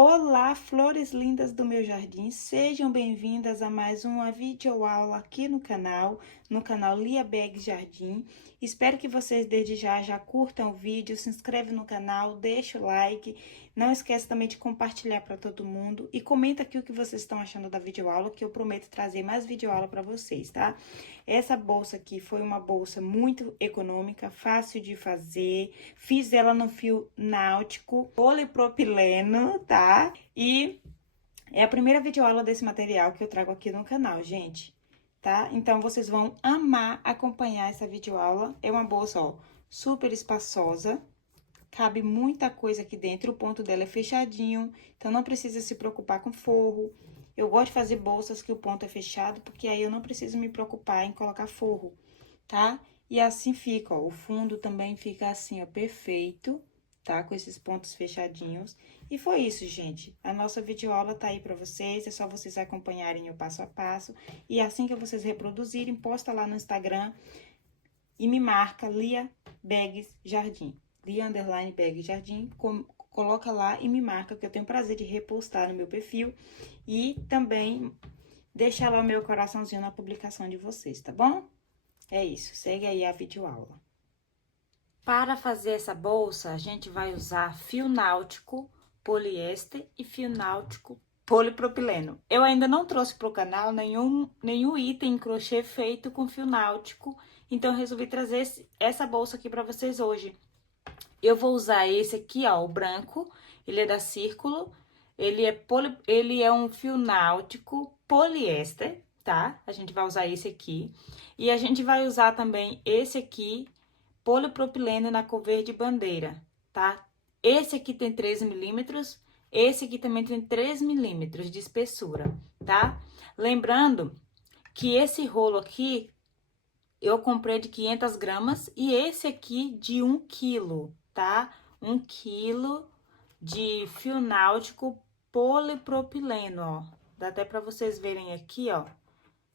Olá, flores lindas do meu jardim, sejam bem-vindas a mais uma videoaula aqui no canal Lia Beg Jardim. Espero que vocês desde já curtam o vídeo, se inscreve no canal, deixa o like, não esquece também de compartilhar para todo mundo e comenta aqui o que vocês estão achando da videoaula, que eu prometo trazer mais videoaula para vocês, tá? Essa bolsa aqui foi uma bolsa muito econômica, fácil de fazer, fiz ela no fio náutico, polipropileno, tá? E é a primeira videoaula desse material que eu trago aqui no canal, gente, tá? Então, vocês vão amar acompanhar essa videoaula. É uma bolsa, ó, super espaçosa, cabe muita coisa aqui dentro, o ponto dela é fechadinho, então não precisa se preocupar com forro. Eu gosto de fazer bolsas que o ponto é fechado, porque aí eu não preciso me preocupar em colocar forro, tá? E assim fica, ó, o fundo também fica assim, ó, perfeito, tá? Com esses pontos fechadinhos. E foi isso, gente. A nossa videoaula tá aí pra vocês, é só vocês acompanharem o passo a passo. E assim que vocês reproduzirem, posta lá no Instagram e me marca Lia Bags Jardim. Lia underline Bags Jardim, coloca lá e me marca, que eu tenho prazer de repostar no meu perfil. E também deixar lá o meu coraçãozinho na publicação de vocês, tá bom? É isso, segue aí a videoaula. Para fazer essa bolsa, a gente vai usar fio náutico poliéster e fio náutico polipropileno. Eu ainda não trouxe para o canal nenhum item em crochê feito com fio náutico, então eu resolvi trazer essa bolsa aqui para vocês hoje. Eu vou usar esse aqui, ó, o branco, ele é da Círculo, ele é um fio náutico poliéster, tá? A gente vai usar esse aqui. E a gente vai usar também esse aqui, polipropileno na cor verde bandeira, tá? Esse aqui tem 13 milímetros, esse aqui também tem 3 milímetros de espessura, tá? Lembrando que esse rolo aqui eu comprei de 500 gramas e esse aqui de 1 quilo, tá? 1 quilo de fio náutico polipropileno, ó. Dá até pra vocês verem aqui, ó.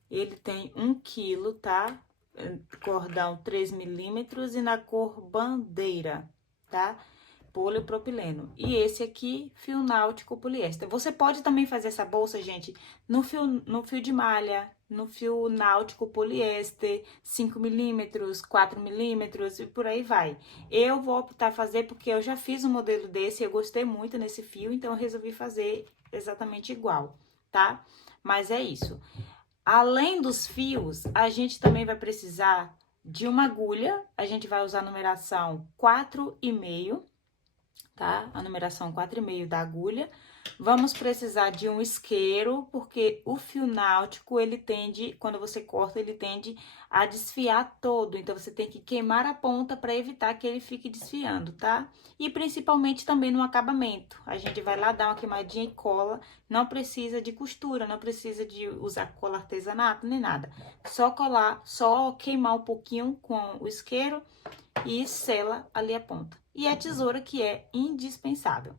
Ele tem 1 quilo, tá? Cordão 3 milímetros e na cor bandeira, tá? Polipropileno. E esse aqui, fio náutico poliéster. Você pode também fazer essa bolsa, gente, no fio de malha, no fio náutico poliéster, 5 milímetros, 4 milímetros e por aí vai. Eu vou optar fazer porque eu já fiz um modelo desse, eu gostei muito nesse fio, então eu resolvi fazer exatamente igual, tá? Mas é isso. Além dos fios, a gente também vai precisar de uma agulha, a gente vai usar a numeração 4,5, tá? A numeração 4,5 da agulha. Vamos precisar de um isqueiro, porque o fio náutico, ele tende, quando você corta, ele tende a desfiar todo. Então, você tem que queimar a ponta para evitar que ele fique desfiando, tá? E principalmente também no acabamento. A gente vai lá dar uma queimadinha e cola. Não precisa de costura, não precisa de usar cola artesanato, nem nada. Só colar, só queimar um pouquinho com o isqueiro e sela ali a ponta. E a tesoura, que é indispensável.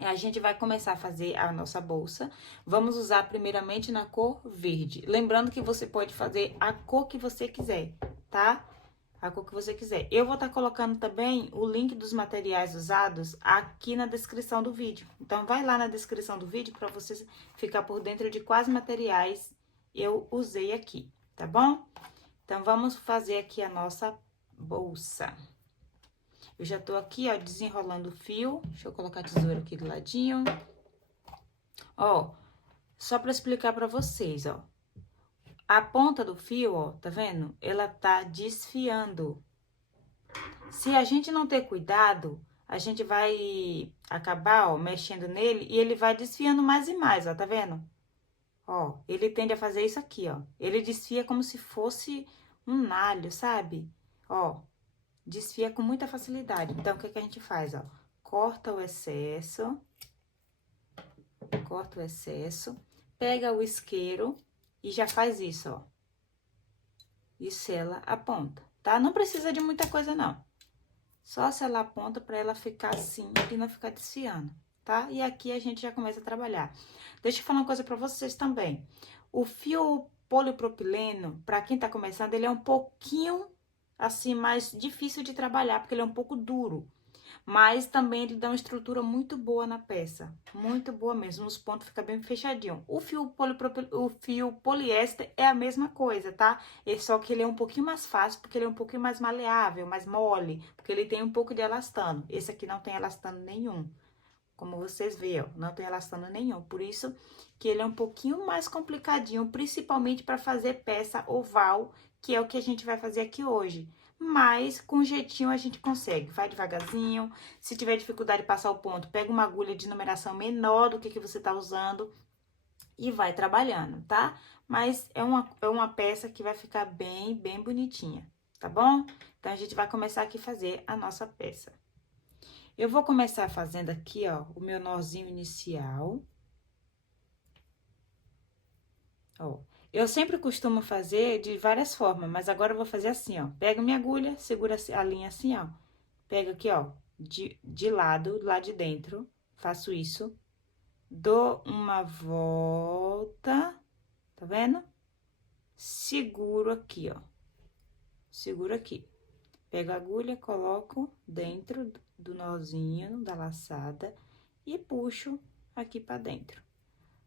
A gente vai começar a fazer a nossa bolsa. Vamos usar primeiramente na cor verde. Lembrando que você pode fazer a cor que você quiser, tá? A cor que você quiser. Eu vou estar colocando também o link dos materiais usados aqui na descrição do vídeo. Então, vai lá na descrição do vídeo para você ficar por dentro de quais materiais eu usei aqui, tá bom? Então, vamos fazer aqui a nossa bolsa. Eu já tô aqui, ó, desenrolando o fio. Deixa eu colocar a tesoura aqui do ladinho. Ó, só pra explicar pra vocês, ó. A ponta do fio, ó, tá vendo? Ela tá desfiando. Se a gente não ter cuidado, a gente vai acabar, ó, mexendo nele e ele vai desfiando mais e mais, ó, tá vendo? Ó, ele tende a fazer isso aqui, ó. Ele desfia como se fosse um nalho, sabe? Ó. Desfia com muita facilidade. Então, o que que a gente faz, ó? Corta o excesso, pega o isqueiro e já faz isso, ó. E sela a ponta, tá? Não precisa de muita coisa, não. Só selar a ponta pra ela ficar assim e não ficar desfiando, tá? E aqui a gente já começa a trabalhar. Deixa eu falar uma coisa pra vocês também. O fio polipropileno, pra quem tá começando, ele é um pouquinho assim mais difícil de trabalhar, porque ele é um pouco duro. mas também ele dá uma estrutura muito boa na peça, muito boa mesmo, os pontos ficam bem fechadinho. O fio poliéster é a mesma coisa, tá? Só que ele é um pouquinho mais fácil, porque ele é um pouquinho mais maleável, mais mole, porque ele tem um pouco de elastano. Esse aqui não tem elastano nenhum, como vocês veem, ó, não tem elastano nenhum, por isso que ele é um pouquinho mais complicadinho, principalmente para fazer peça oval, que é o que a gente vai fazer aqui hoje. Mas com jeitinho a gente consegue, vai devagarzinho. Se tiver dificuldade de passar o ponto, pega uma agulha de numeração menor do que você tá usando e vai trabalhando, tá? Mas é uma peça que vai ficar bem bonitinha, tá bom? Então, a gente vai começar aqui a fazer a nossa peça. Eu vou começar fazendo aqui, ó, o meu nozinho inicial. Ó, eu sempre costumo fazer de várias formas, mas agora eu vou fazer assim, ó. Pego minha agulha, segura a linha assim, ó. Pego aqui, ó, de lado, lá de dentro, faço isso. Dou uma volta, tá vendo? Seguro aqui, ó. Seguro aqui. Pego a agulha, coloco dentro do nozinho da laçada e puxo aqui pra dentro.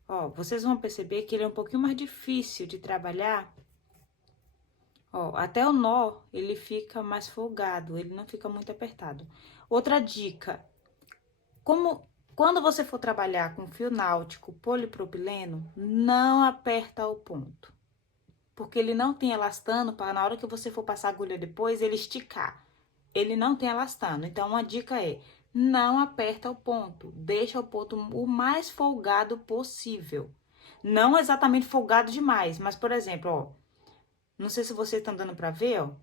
Ó, vocês vão perceber que ele é um pouquinho mais difícil de trabalhar. Ó, até o nó, ele fica mais folgado, ele não fica muito apertado. Outra dica, quando você for trabalhar com fio náutico polipropileno, não aperta o ponto. Porque ele não tem elastano para na hora que você for passar a agulha depois, ele esticar. Ele não tem elastano. Então, uma dica é, não aperta o ponto. Deixa o ponto o mais folgado possível. Não exatamente folgado demais, mas, por exemplo, ó, não sei se vocês estão dando para ver, ó,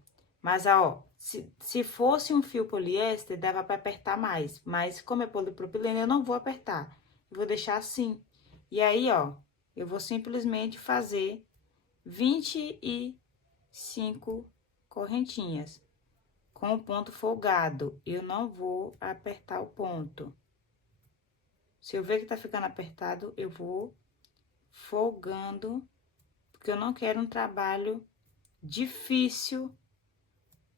mas, ó, se fosse um fio poliéster, dava para apertar mais. Mas, como é polipropileno, eu não vou apertar. Eu vou deixar assim. E aí, ó, eu vou simplesmente fazer 25 correntinhas com o ponto folgado. Eu não vou apertar o ponto. Se eu ver que tá ficando apertado, eu vou folgando, porque eu não quero um trabalho difícil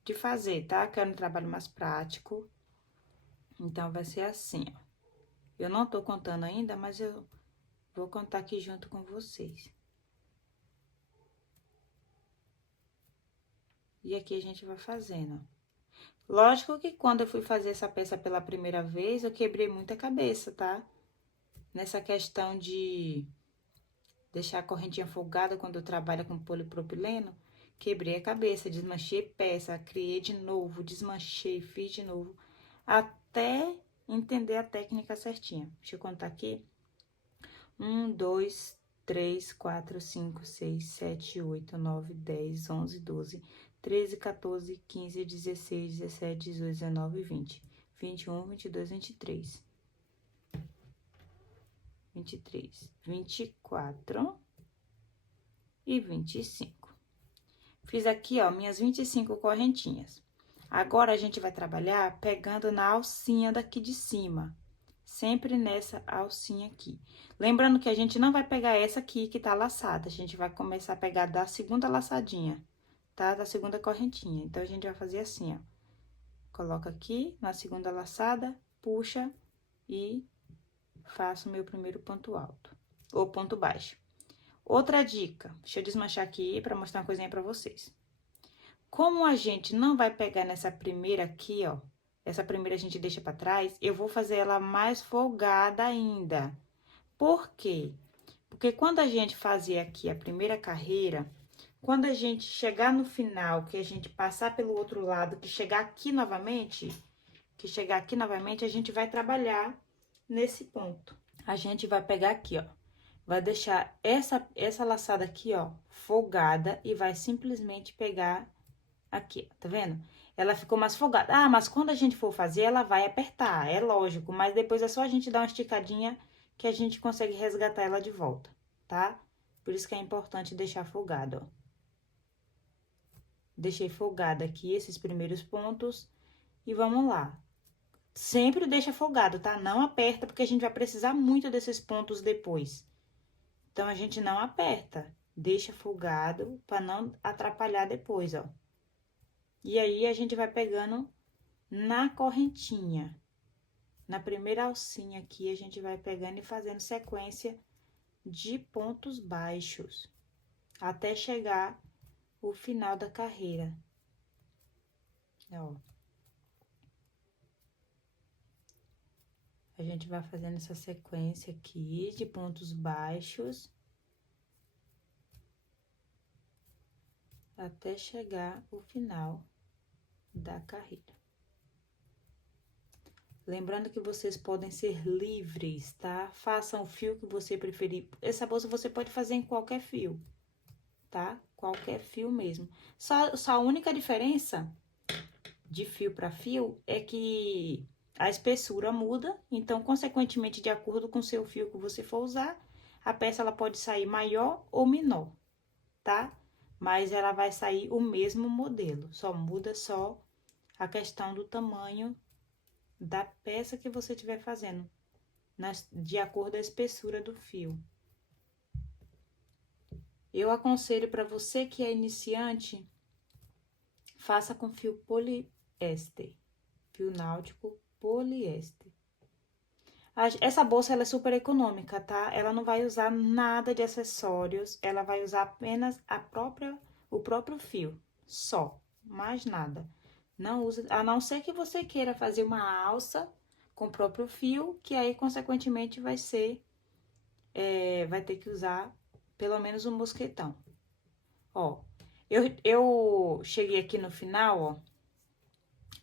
de fazer, tá? Quero um trabalho mais prático. Então, vai ser assim, ó. Eu não tô contando ainda, mas eu vou contar aqui junto com vocês. E aqui a gente vai fazendo, ó. Lógico que quando eu fui fazer essa peça pela primeira vez, eu quebrei muita cabeça, tá? Nessa questão de deixar a correntinha folgada quando eu trabalho com polipropileno, quebrei a cabeça, desmanchei peça, criei de novo, desmanchei, fiz de novo, até entender a técnica certinha. Deixa eu contar aqui. 1, 2, 3, 4, 5, 6, 7, 8, 9, 10, 11, 12, 13, 14, 15, 16, 17, 18, 19, 20, 21, 22, 23, 23, 24 e 25. Fiz aqui, ó, minhas 25 correntinhas. Agora, a gente vai trabalhar pegando na alcinha daqui de cima. Sempre nessa alcinha aqui. Lembrando que a gente não vai pegar essa aqui que tá laçada. A gente vai começar a pegar da segunda laçadinha, tá? Da segunda correntinha. Então, a gente vai fazer assim, ó. Coloca aqui na segunda laçada, puxa e faço o meu primeiro ponto alto. Ou ponto baixo. Outra dica, deixa eu desmanchar aqui pra mostrar uma coisinha pra vocês. Como a gente não vai pegar nessa primeira aqui, ó, essa primeira a gente deixa pra trás, eu vou fazer ela mais folgada ainda. Por quê? Porque quando a gente fazer aqui a primeira carreira, quando a gente chegar no final, que a gente passar pelo outro lado, que chegar aqui novamente, a gente vai trabalhar nesse ponto. A gente vai pegar aqui, ó, vai deixar essa laçada aqui, ó, folgada e vai simplesmente pegar aqui, tá vendo? Ela ficou mais folgada. Ah, mas quando a gente for fazer, ela vai apertar, é lógico. Mas depois é só a gente dar uma esticadinha que a gente consegue resgatar ela de volta, tá? Por isso que é importante deixar folgado, ó. Deixei folgada aqui esses primeiros pontos e vamos lá. Sempre deixa folgado, tá? Não aperta, porque a gente vai precisar muito desses pontos depois. Então, a gente não aperta, deixa folgado para não atrapalhar depois, ó. E aí, a gente vai pegando na correntinha. na primeira alcinha aqui, a gente vai pegando e fazendo sequência de pontos baixos, até chegar o final da carreira. Ó. A gente vai fazendo essa sequência aqui de pontos baixos, até chegar o final da carreira. Lembrando que vocês podem ser livres, tá? Façam o fio que você preferir. Essa bolsa você pode fazer em qualquer fio, tá? Qualquer fio mesmo. Só a única diferença de fio para fio é que a espessura muda, então, consequentemente, de acordo com o seu fio que você for usar, a peça ela pode sair maior ou menor, tá? Mas ela vai sair o mesmo modelo, só muda só a questão do tamanho da peça que você estiver fazendo, de acordo com a espessura do fio. Eu aconselho para você que é iniciante, faça com fio poliéster, fio náutico poliéster. Essa bolsa ela é super econômica, tá? Ela não vai usar nada de acessórios, ela vai usar apenas o próprio fio, só, mais nada. Não usa, a não ser que você queira fazer uma alça com o próprio fio, que aí, consequentemente, vai ter que usar pelo menos um mosquetão. Ó, eu cheguei aqui no final, ó.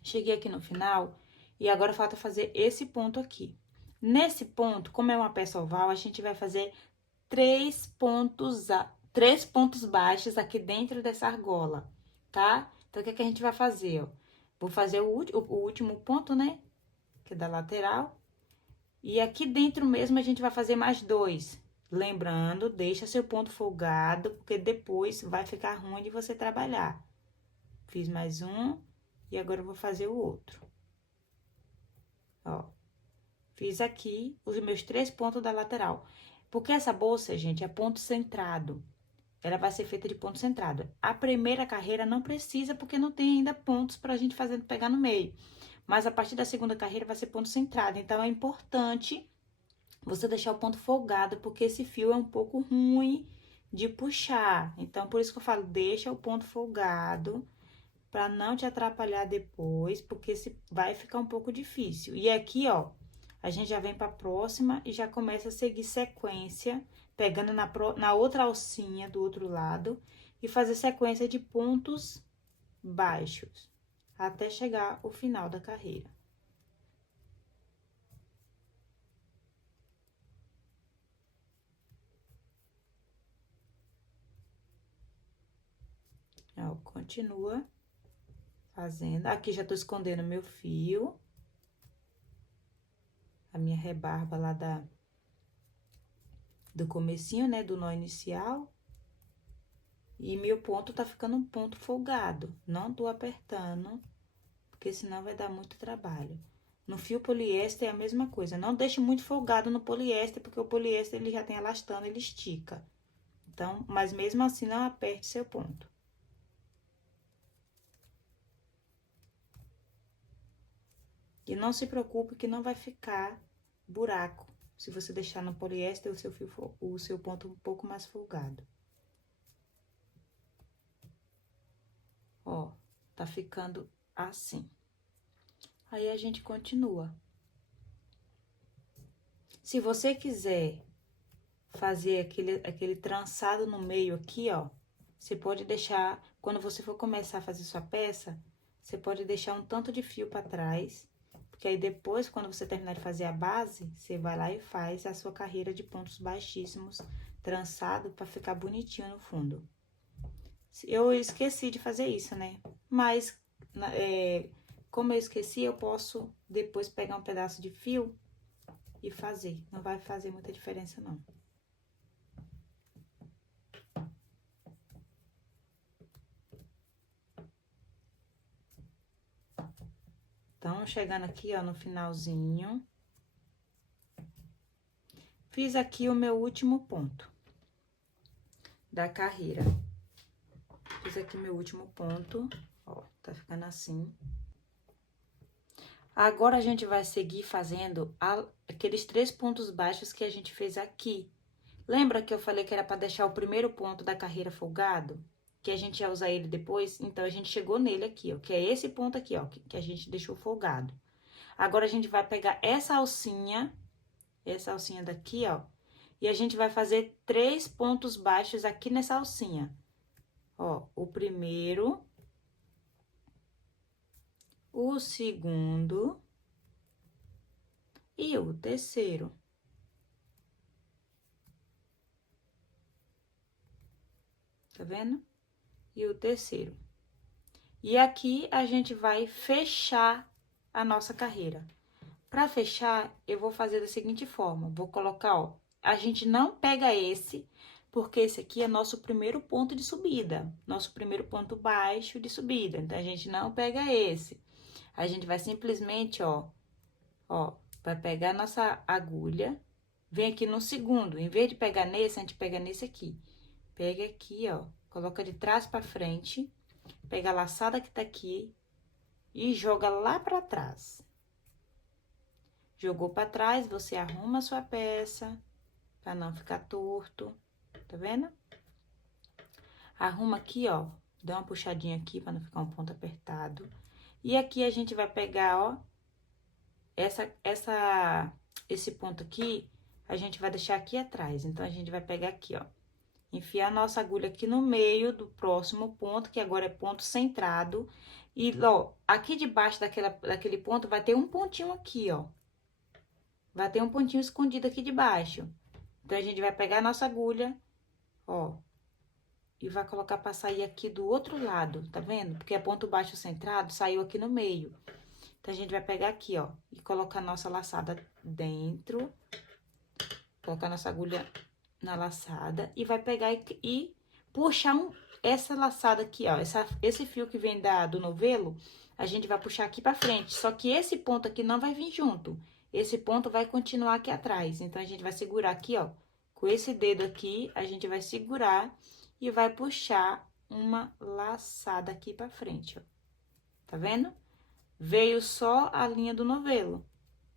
Cheguei aqui no final e agora falta fazer esse ponto aqui. Nesse ponto, como é uma peça oval, a gente vai fazer três pontos baixos aqui dentro dessa argola, tá? Então, o que é que a gente vai fazer, ó? Vou fazer o último ponto, né? Que é da lateral. E aqui dentro mesmo a gente vai fazer mais dois. Lembrando, deixa seu ponto folgado, porque depois vai ficar ruim de você trabalhar. Fiz mais um e agora eu vou fazer o outro. Ó, fiz aqui os meus 3 pontos da lateral. Porque essa bolsa, gente, é ponto centrado. Ela vai ser feita de ponto centrado. A primeira carreira não precisa, porque não tem ainda pontos pra gente fazer, pegar no meio. Mas a partir da segunda carreira vai ser ponto centrado. Então, é importante você deixar o ponto folgado, porque esse fio é um pouco ruim de puxar. Então, por isso que eu falo, deixa o ponto folgado, para não te atrapalhar depois, porque vai ficar um pouco difícil. E aqui, ó, a gente já vem para a próxima e já começa a seguir sequência, pegando na outra alcinha do outro lado e fazer sequência de pontos baixos, até chegar o final da carreira. Ó, continua fazendo. Aqui já tô escondendo meu fio. A minha rebarba lá do comecinho, né, do nó inicial. E meu ponto tá ficando um ponto folgado. Não tô apertando, porque senão vai dar muito trabalho. No fio poliéster é a mesma coisa. Não deixe muito folgado no poliéster, porque o poliéster ele já tem elastano, ele estica. Então, mas mesmo assim não aperte seu ponto. E não se preocupe que não vai ficar buraco se você deixar no poliéster o seu ponto um pouco mais folgado. Ó, tá ficando assim. Aí, a gente continua. Se você quiser fazer aquele trançado no meio aqui, ó, você pode deixar, quando você for começar a fazer sua peça, você pode deixar um tanto de fio para trás, porque aí depois, quando você terminar de fazer a base, você vai lá e faz a sua carreira de pontos baixíssimos, trançado, para ficar bonitinho no fundo. Eu esqueci de fazer isso, né? Mas, como eu esqueci, eu posso depois pegar um pedaço de fio e fazer. Não vai fazer muita diferença, não. Então, chegando aqui, ó, no finalzinho. Fiz aqui o meu último ponto da carreira. Fiz aqui meu último ponto, ó, tá ficando assim. Agora, a gente vai seguir fazendo aqueles 3 pontos baixos que a gente fez aqui. Lembra que eu falei que era para deixar o primeiro ponto da carreira folgado? Que a gente ia usar ele depois? Então, a gente chegou nele aqui, ó, que é esse ponto aqui, ó, que a gente deixou folgado. Agora, a gente vai pegar essa alcinha daqui, ó, e a gente vai fazer 3 pontos baixos aqui nessa alcinha. Ó, o primeiro, o segundo e o terceiro. Tá vendo? E o terceiro. E aqui a gente vai fechar a nossa carreira. Para fechar, eu vou fazer da seguinte forma, vou colocar, ó, a gente não pega esse, porque esse aqui é nosso primeiro ponto de subida, nosso primeiro ponto baixo de subida, então a gente não pega esse. A gente vai simplesmente, ó, vai pegar nossa agulha, vem aqui no segundo, em vez de pegar nesse, a gente pega nesse aqui. Pega aqui, ó, coloca de trás para frente, pega a laçada que tá aqui e joga lá para trás. Jogou para trás, você arruma a sua peça, para não ficar torto, tá vendo? Arruma aqui, ó, dá uma puxadinha aqui para não ficar um ponto apertado. E aqui a gente vai pegar, ó, esse ponto aqui, a gente vai deixar aqui atrás. Então, a gente vai pegar aqui, ó, enfiar a nossa agulha aqui no meio do próximo ponto, que agora é ponto centrado. E, ó, aqui debaixo daquele ponto vai ter um pontinho aqui, ó. Vai ter um pontinho escondido aqui debaixo. Então, a gente vai pegar a nossa agulha, ó, e vai colocar pra sair aqui do outro lado, tá vendo? Porque é ponto baixo centrado, saiu aqui no meio. Então, a gente vai pegar aqui, ó, e colocar a nossa laçada dentro. Colocar nossa agulha na laçada e vai pegar e puxar essa laçada aqui, ó. Esse fio que vem do novelo, a gente vai puxar aqui pra frente. Só que esse ponto aqui não vai vir junto. Esse ponto vai continuar aqui atrás. Então, a gente vai segurar aqui, ó. Com esse dedo aqui, a gente vai segurar e vai puxar uma laçada aqui pra frente, ó. Tá vendo? Veio só a linha do novelo,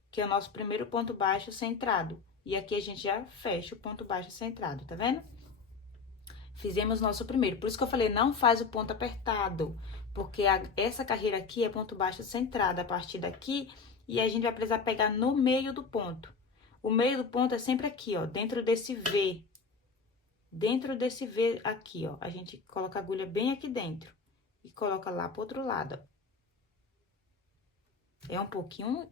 que é o nosso primeiro ponto baixo centrado. E aqui a gente já fecha o ponto baixo centrado, tá vendo? Fizemos nosso primeiro. Por isso que eu falei, não faz o ponto apertado, porque essa carreira aqui é ponto baixo centrado a partir daqui, e a gente vai precisar pegar no meio do ponto. O meio do ponto é sempre aqui, ó, dentro desse V. Dentro desse V aqui, ó, a gente coloca a agulha bem aqui dentro e coloca lá pro outro lado, ó. É um pouquinho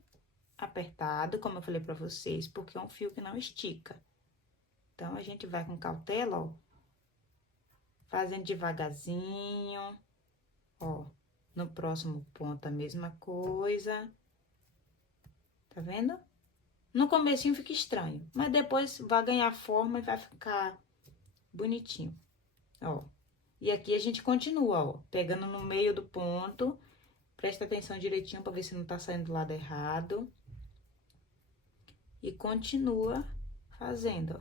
apertado, como eu falei pra vocês, porque é um fio que não estica. Então, a gente vai com cautela, ó, fazendo devagarzinho, ó. No próximo ponto, a mesma coisa. Tá vendo? No comecinho fica estranho, mas depois vai ganhar forma e vai ficar bonitinho, ó. E aqui a gente continua, ó, pegando no meio do ponto. Presta atenção direitinho pra ver se não tá saindo do lado errado. E continua fazendo, ó.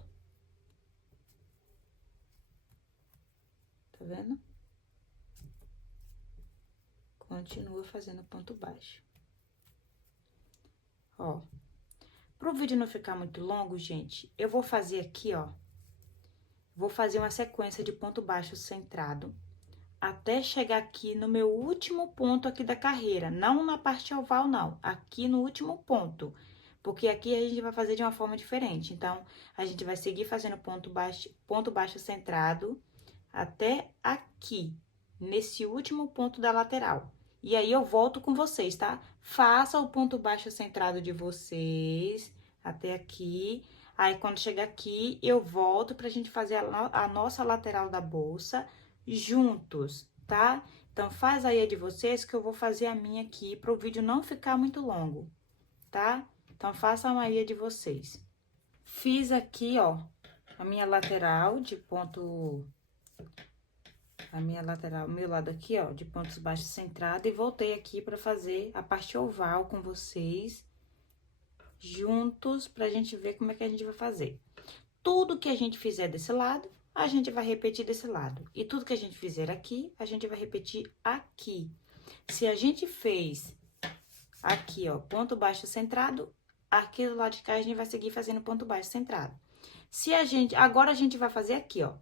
Tá vendo? Continua fazendo ponto baixo. Ó. Pro vídeo não ficar muito longo, gente, eu vou fazer aqui, ó. Vou fazer uma sequência de ponto baixo centrado até chegar aqui no meu último ponto aqui da carreira. Não na parte oval, não. Aqui no último ponto. Porque aqui a gente vai fazer de uma forma diferente. Então, a gente vai seguir fazendo ponto baixo centrado até aqui, nesse último ponto da lateral. E aí, eu volto com vocês, tá? Faça o ponto baixo centrado de vocês até aqui. Aí, quando chegar aqui, eu volto pra gente fazer a nossa lateral da bolsa juntos, tá? Então, faz aí a de vocês que eu vou fazer a minha aqui para o vídeo não ficar muito longo, tá? Então, façam aí a de vocês. Fiz aqui, ó, a minha lateral de ponto... A minha lateral, o meu lado aqui, ó, de pontos baixos centrado, e voltei aqui pra fazer a parte oval com vocês, juntos, pra gente ver como é que a gente vai fazer. Tudo que a gente fizer desse lado, a gente vai repetir desse lado. E tudo que a gente fizer aqui, a gente vai repetir aqui. Se a gente fez aqui, ó, ponto baixo centrado. Aqui do lado de cá, a gente vai seguir fazendo ponto baixo centrado. Agora a gente vai fazer aqui, ó,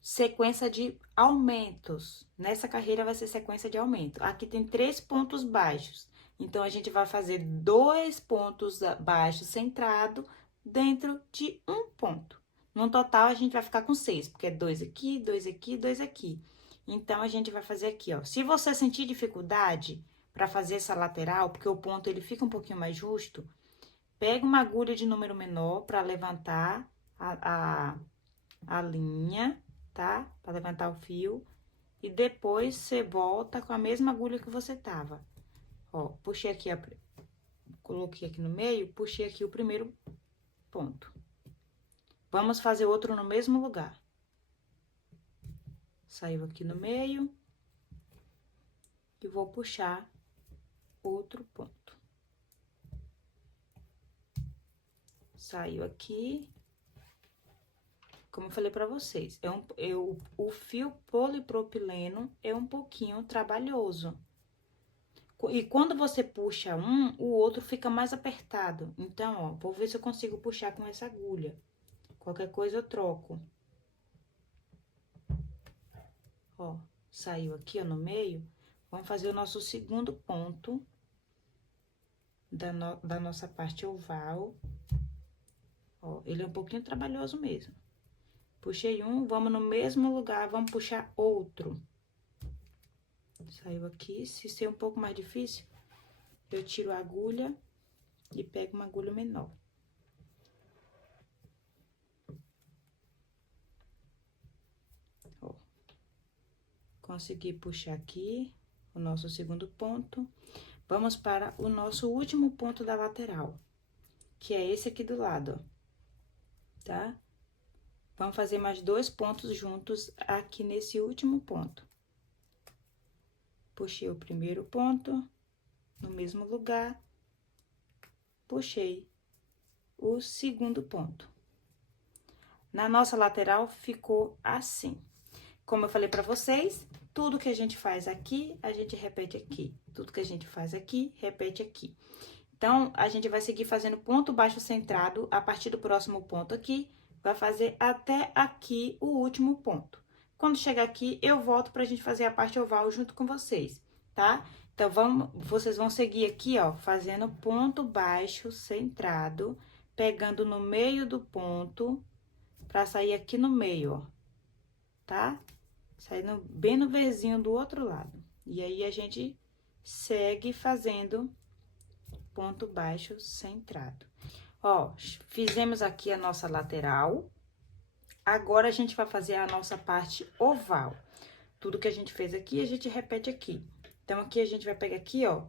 sequência de aumentos. Nessa carreira vai ser sequência de aumento. Aqui tem 3 pontos baixos. Então, a gente vai fazer 2 pontos baixos centrado dentro de um ponto. No total, a gente vai ficar com 6, porque é 2 aqui, 2 aqui, 2 aqui. Então, a gente vai fazer aqui, ó. Se você sentir dificuldade para fazer essa lateral, porque o ponto ele fica um pouquinho mais justo, pega uma agulha de número menor para levantar a linha, tá? Para levantar o fio. E depois, você volta com a mesma agulha que você tava. Ó, puxei aqui, coloquei aqui no meio, puxei aqui o primeiro ponto. Vamos fazer outro no mesmo lugar. Saiu aqui no meio. E vou puxar outro ponto. Saiu aqui. Como eu falei pra vocês, o fio polipropileno é um pouquinho trabalhoso. E quando você puxa um, o outro fica mais apertado. Então, ó, vou ver se eu consigo puxar com essa agulha. Qualquer coisa eu troco. Ó, saiu aqui, ó, no meio. Vamos fazer o nosso segundo ponto da nossa parte oval. Ó, ele é um pouquinho trabalhoso mesmo. Puxei um, vamos no mesmo lugar, vamos puxar outro. Saiu aqui. Se ser um pouco mais difícil, eu tiro a agulha e pego uma agulha menor. Ó. Consegui puxar aqui o nosso segundo ponto. Vamos para o nosso último ponto da lateral, que é esse aqui do lado, ó. Tá? Vamos fazer mais 2 pontos juntos aqui nesse último ponto. Puxei o primeiro ponto, no mesmo lugar, puxei o segundo ponto. Na nossa lateral, ficou assim. Como eu falei pra vocês, tudo que a gente faz aqui, a gente repete aqui. Tudo que a gente faz aqui, repete aqui. Então, a gente vai seguir fazendo ponto baixo centrado a partir do próximo ponto aqui, vai fazer até aqui o último ponto. Quando chegar aqui, eu volto pra gente fazer a parte oval junto com vocês, tá? Então, vocês vão seguir aqui, ó, fazendo ponto baixo centrado, pegando no meio do ponto, pra sair aqui no meio, ó, tá? Saindo bem no Vzinho do outro lado. E aí, a gente segue fazendo ponto baixo centrado. Ó, fizemos aqui a nossa lateral. Agora, a gente vai fazer a nossa parte oval. Tudo que a gente fez aqui, a gente repete aqui. Então, aqui a gente vai pegar aqui, ó,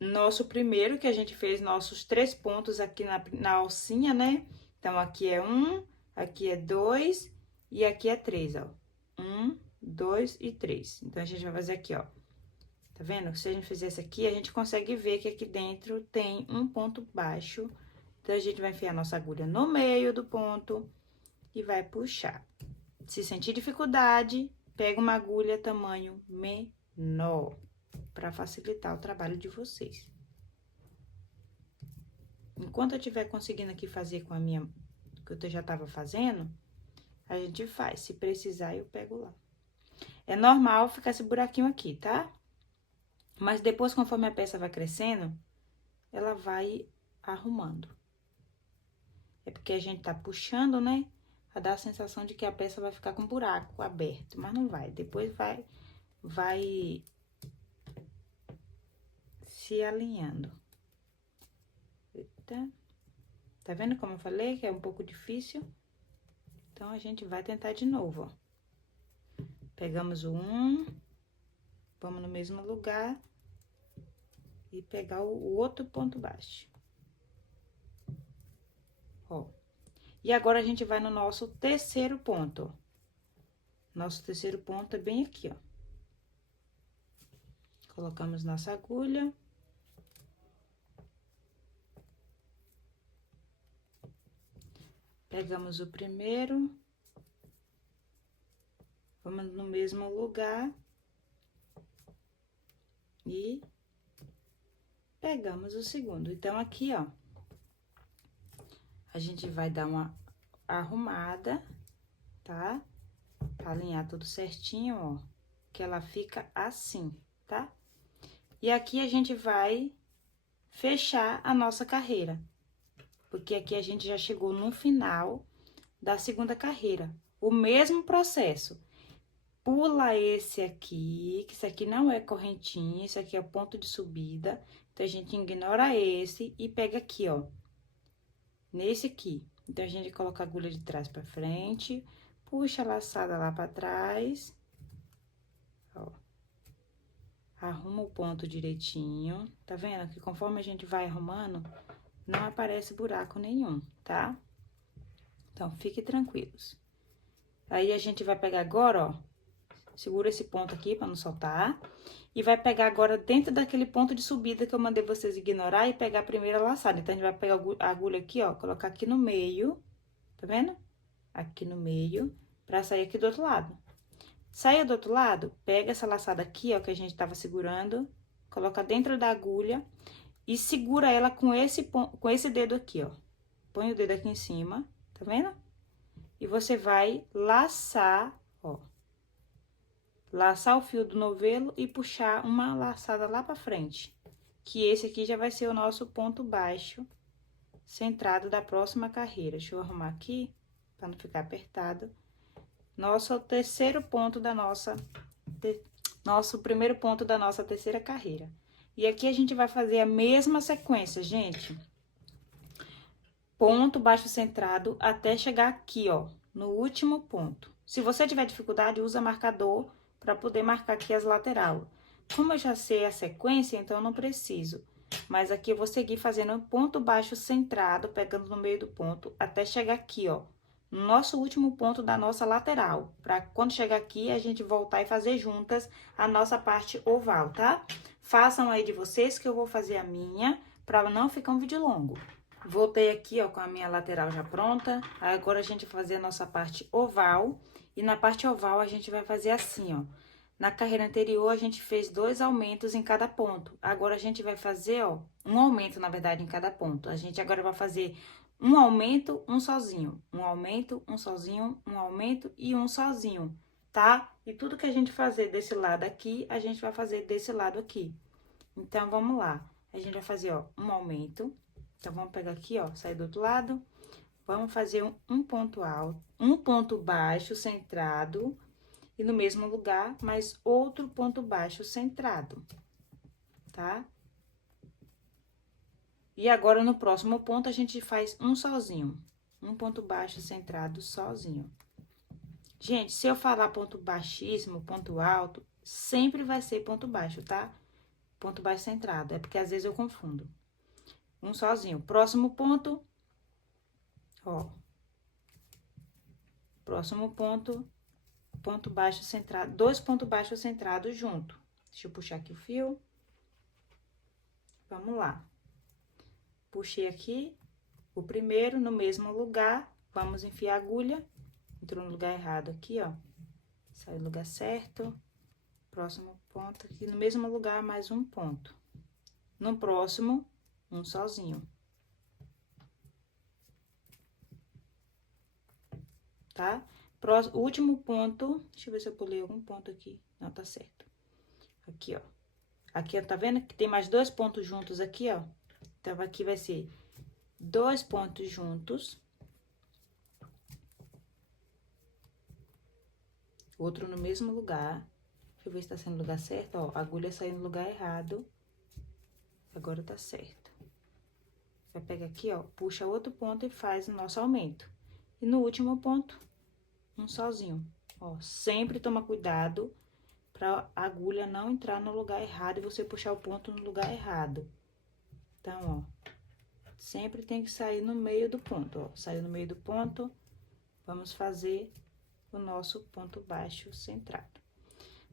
nosso primeiro, que a gente fez nossos 3 pontos aqui na alcinha, né? Então, aqui é 1, aqui é 2 e aqui é 3, ó. 1, 2 e 3. Então, a gente vai fazer aqui, ó. Tá vendo? Se a gente fizer isso aqui, a gente consegue ver que aqui dentro tem um ponto baixo. Então, a gente vai enfiar a nossa agulha no meio do ponto e vai puxar. Se sentir dificuldade, pega uma agulha tamanho menor, para facilitar o trabalho de vocês. Enquanto eu estiver conseguindo aqui fazer com a minha, que eu já tava fazendo, a gente faz. Se precisar, eu pego lá. É normal ficar esse buraquinho aqui, tá? Mas depois, conforme a peça vai crescendo, ela vai arrumando. É porque a gente tá puxando, né? Vai dar a sensação de que a peça vai ficar com um buraco aberto, mas não vai. Depois vai se alinhando. Eita. Tá vendo como eu falei que é um pouco difícil? Então, a gente vai tentar de novo, ó. Pegamos o 1, vamos no mesmo lugar e pegar o outro ponto baixo. Ó. E agora, a gente vai no nosso terceiro ponto. Nosso terceiro ponto é bem aqui, ó. Colocamos nossa agulha. Pegamos o primeiro. Vamos no mesmo lugar. E pegamos o segundo. Então, aqui, ó, a gente vai dar uma arrumada, tá? Pra alinhar tudo certinho, ó, que ela fica assim, tá? E aqui a gente vai fechar a nossa carreira, porque aqui a gente já chegou no final da segunda carreira. O mesmo processo. Pula esse aqui, que isso aqui não é correntinha, isso aqui é o ponto de subida. Então, a gente ignora esse e pega aqui, ó, nesse aqui. Então, a gente coloca a agulha de trás pra frente, puxa a laçada lá pra trás, ó. Arruma o ponto direitinho, tá vendo? Que conforme a gente vai arrumando, não aparece buraco nenhum, tá? Então, fiquem tranquilos. Aí, a gente vai pegar agora, ó, segura esse ponto aqui pra não soltar. E vai pegar agora dentro daquele ponto de subida que eu mandei vocês ignorar e pegar a primeira laçada. Então, a gente vai pegar a agulha aqui, ó, colocar aqui no meio, tá vendo? Aqui no meio, pra sair aqui do outro lado. Saia do outro lado, pega essa laçada aqui, ó, que a gente tava segurando, coloca dentro da agulha e segura ela com esse dedo aqui, ó. Põe o dedo aqui em cima, tá vendo? E você vai laçar, ó. Laçar o fio do novelo e puxar uma laçada lá pra frente. Que esse aqui já vai ser o nosso ponto baixo centrado da próxima carreira. Deixa eu arrumar aqui, pra não ficar apertado. Nosso terceiro ponto da nosso primeiro ponto da nossa terceira carreira. E aqui a gente vai fazer a mesma sequência, gente. Ponto baixo centrado até chegar aqui, ó, no último ponto. Se você tiver dificuldade, usa marcador para poder marcar aqui as lateral. Como eu já sei a sequência, então eu não preciso. Mas aqui eu vou seguir fazendo ponto baixo centrado, pegando no meio do ponto, até chegar aqui, ó, no nosso último ponto da nossa lateral. Pra quando chegar aqui, a gente voltar e fazer juntas a nossa parte oval, tá? Façam aí de vocês que eu vou fazer a minha, pra não ficar um vídeo longo. Voltei aqui, ó, com a minha lateral já pronta. Agora, a gente vai fazer a nossa parte oval. E na parte oval, a gente vai fazer assim, ó. Na carreira anterior, a gente fez 2 aumentos em cada ponto. Agora, a gente vai fazer, ó, um aumento, na verdade, em cada ponto. A gente agora vai fazer um aumento, um sozinho. Um aumento, um sozinho, um aumento e um sozinho, tá? E tudo que a gente fazer desse lado aqui, a gente vai fazer desse lado aqui. Então, vamos lá. A gente vai fazer, ó, um aumento. Então, vamos pegar aqui, ó, sair do outro lado. Vamos fazer um ponto alto, um ponto baixo centrado. E no mesmo lugar, mais outro ponto baixo centrado, tá? E agora, no próximo ponto, a gente faz um sozinho. Um ponto baixo centrado sozinho. Gente, se eu falar ponto baixíssimo, ponto alto, sempre vai ser ponto baixo, tá? Ponto baixo centrado, é porque às vezes eu confundo. Um sozinho. Próximo ponto, ó. Próximo ponto, ponto baixo centrado, 2 pontos baixos centrados junto. Deixa eu puxar aqui o fio. Vamos lá. Puxei aqui o primeiro no mesmo lugar, vamos enfiar a agulha. Entrou no lugar errado aqui, ó. Saiu no lugar certo. Próximo ponto aqui no mesmo lugar, mais um ponto. No próximo, um sozinho. Tá? Próximo, último ponto, deixa eu ver se eu pulei algum ponto aqui. Não, tá certo. Aqui, ó. Aqui, ó, tá vendo que tem mais 2 pontos juntos aqui, ó? Então, aqui vai ser 2 pontos juntos. Outro no mesmo lugar. Deixa eu ver se tá sendo no lugar certo, ó. A agulha saiu no lugar errado. Agora tá certo. Vai pegar aqui, ó, puxa outro ponto e faz o nosso aumento. E no último ponto, um sozinho. Ó, sempre toma cuidado pra agulha não entrar no lugar errado e você puxar o ponto no lugar errado. Então, ó, sempre tem que sair no meio do ponto, ó. Saiu no meio do ponto, vamos fazer o nosso ponto baixo centrado.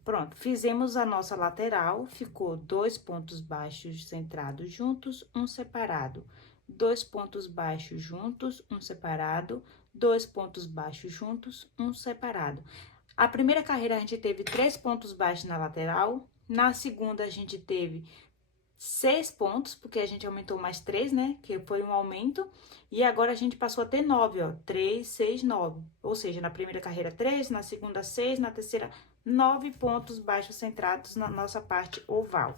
Pronto, fizemos a nossa lateral, ficou 2 pontos baixos centrados juntos, um separado. 2 pontos baixos juntos, um separado. 2 pontos baixos juntos, um separado. A primeira carreira, a gente teve 3 pontos baixos na lateral. Na segunda, a gente teve 6 pontos, porque a gente aumentou mais 3, né? Que foi um aumento. E agora a gente passou a ter 9, ó. 3, 6, 9. Ou seja, na primeira carreira 3, na segunda 6, na terceira 9 pontos baixos centrados na nossa parte oval.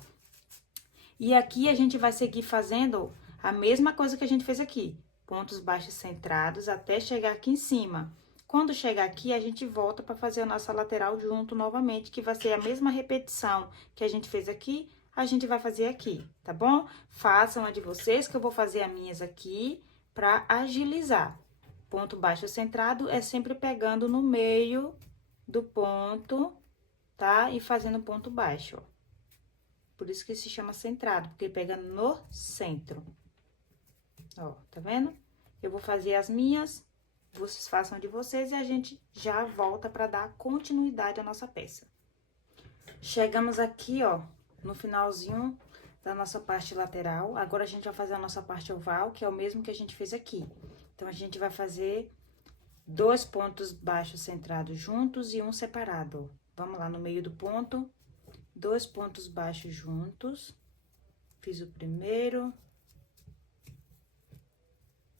E aqui a gente vai seguir fazendo a mesma coisa que a gente fez aqui. Pontos baixos centrados até chegar aqui em cima. Quando chegar aqui, a gente volta para fazer a nossa lateral junto novamente, que vai ser a mesma repetição que a gente fez aqui, a gente vai fazer aqui, tá bom? Façam a de vocês, que eu vou fazer as minhas aqui para agilizar. Ponto baixo centrado é sempre pegando no meio do ponto, tá? E fazendo ponto baixo, ó. Por isso que se chama centrado, porque pega no centro. Ó, tá vendo? Eu vou fazer as minhas, vocês façam de vocês e a gente já volta para dar continuidade à nossa peça. Chegamos aqui, ó, no finalzinho da nossa parte lateral. Agora, a gente vai fazer a nossa parte oval, que é o mesmo que a gente fez aqui. Então, a gente vai fazer 2 pontos baixos centrados juntos e um separado, ó. Vamos lá, no meio do ponto, 2 pontos baixos juntos. Fiz o primeiro.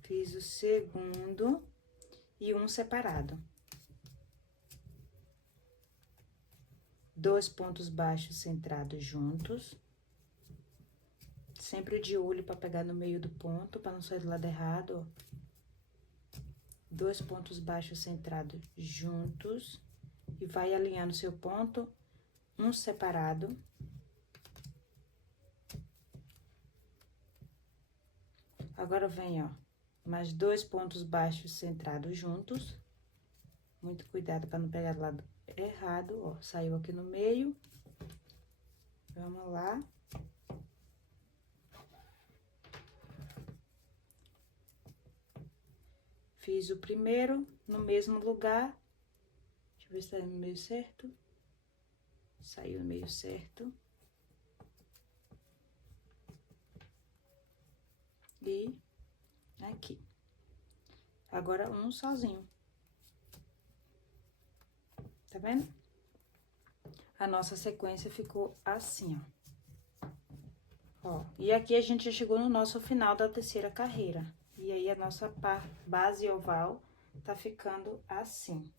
Fiz o segundo e um separado. 2 pontos baixos centrados juntos. Sempre de olho para pegar no meio do ponto, para não sair do lado errado, ó. 2 pontos baixos centrados juntos. E vai alinhando seu ponto, um separado. Agora, vem, ó, mais 2 pontos baixos centrados juntos. Muito cuidado para não pegar do lado errado, ó. Saiu aqui no meio. Vamos lá. Fiz o primeiro no mesmo lugar. Deixa eu ver se tá no meio certo. Saiu no meio certo. E aqui. Agora, um sozinho. Tá vendo? A nossa sequência ficou assim, ó. Ó, e aqui a gente já chegou no nosso final da terceira carreira. E aí, a nossa base oval tá ficando assim.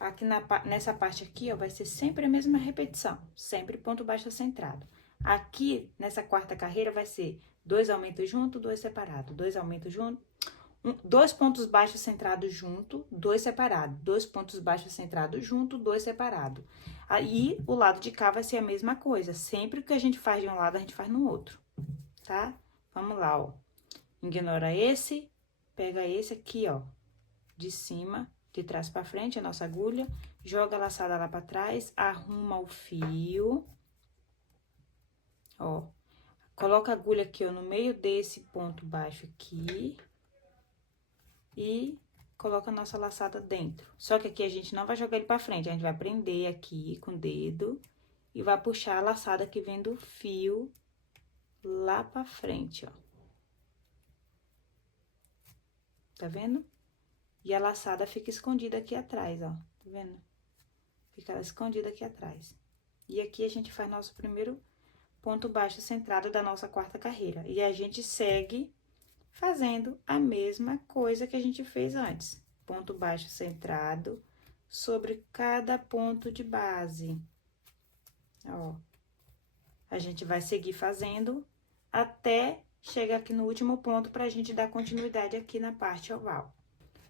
Aqui nessa parte aqui, ó, vai ser sempre a mesma repetição. Sempre ponto baixo centrado. Aqui, nessa quarta carreira, vai ser 2 aumentos junto, 2 separado. 2 aumentos junto, 2 pontos baixos centrados junto, 2 separado. 2 pontos baixos centrados junto, 2 separado. Aí, o lado de cá vai ser a mesma coisa. Sempre que a gente faz de um lado, a gente faz no outro, tá? Vamos lá, ó. Ignora esse, pega esse aqui, ó, de cima, de trás pra frente, a nossa agulha, joga a laçada lá pra trás, arruma o fio, ó, coloca a agulha aqui, ó, no meio desse ponto baixo aqui, e coloca a nossa laçada dentro. Só que aqui a gente não vai jogar ele pra frente, a gente vai prender aqui com o dedo e vai puxar a laçada que vem do fio lá pra frente, ó. Tá vendo? E a laçada fica escondida aqui atrás, ó. Tá vendo? Fica escondida aqui atrás. E aqui a gente faz nosso primeiro ponto baixo centrado da nossa quarta carreira. E a gente segue fazendo a mesma coisa que a gente fez antes. Ponto baixo centrado sobre cada ponto de base. Ó. A gente vai seguir fazendo até chegar aqui no último ponto pra gente dar continuidade aqui na parte oval.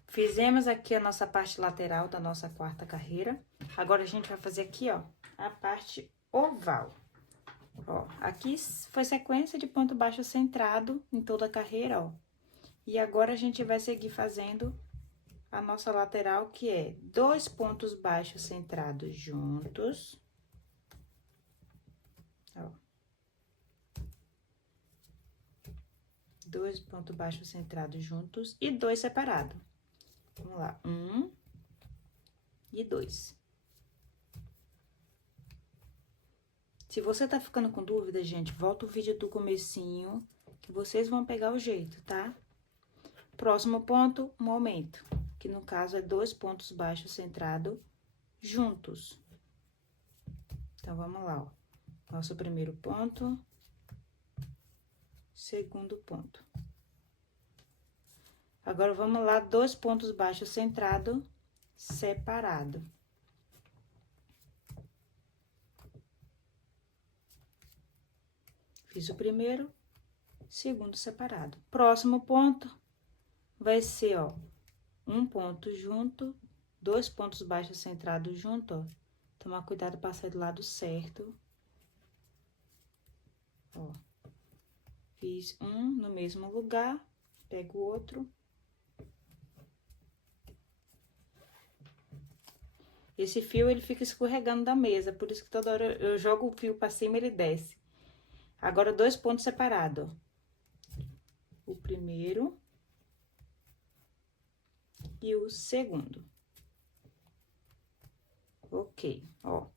Fizemos aqui a nossa parte lateral da nossa quarta carreira. Agora, a gente vai fazer aqui, ó, a parte oval. Ó, aqui foi sequência de ponto baixo centrado em toda a carreira, ó. E agora, a gente vai seguir fazendo a nossa lateral, que é 2 pontos baixos centrados juntos. Ó. 2 pontos baixos centrados juntos e 2 separados. Vamos lá, 1 e 2. Se você tá ficando com dúvida, gente, volta o vídeo do comecinho, que vocês vão pegar o jeito, tá? Próximo ponto, um aumento, que no caso é 2 pontos baixos centrados juntos. Então, vamos lá, ó. Nosso primeiro ponto, segundo ponto. Agora, vamos lá, 2 pontos baixos centrado, separado. Fiz o primeiro, segundo separado. Próximo ponto vai ser, ó, um ponto junto, 2 pontos baixos centrados junto, ó. Tomar cuidado para sair do lado certo. Ó. Fiz um no mesmo lugar, pego o outro. Esse fio, ele fica escorregando da mesa, por isso que toda hora eu jogo o fio para cima e ele desce. Agora, 2 pontos separados, ó. O primeiro e o segundo. Ok, ó.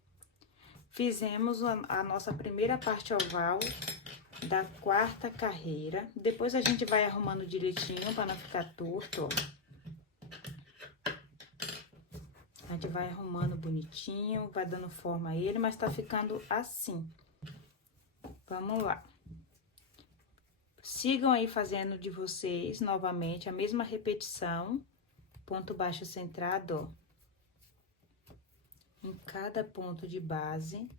Fizemos a nossa primeira parte oval da 4ª carreira. Depois a gente vai arrumando direitinho para não ficar torto, ó. A gente vai arrumando bonitinho, vai dando forma a ele, mas tá ficando assim. Vamos lá. Sigam aí fazendo de vocês, novamente, a mesma repetição. Ponto baixo centrado, ó. Em cada ponto de base,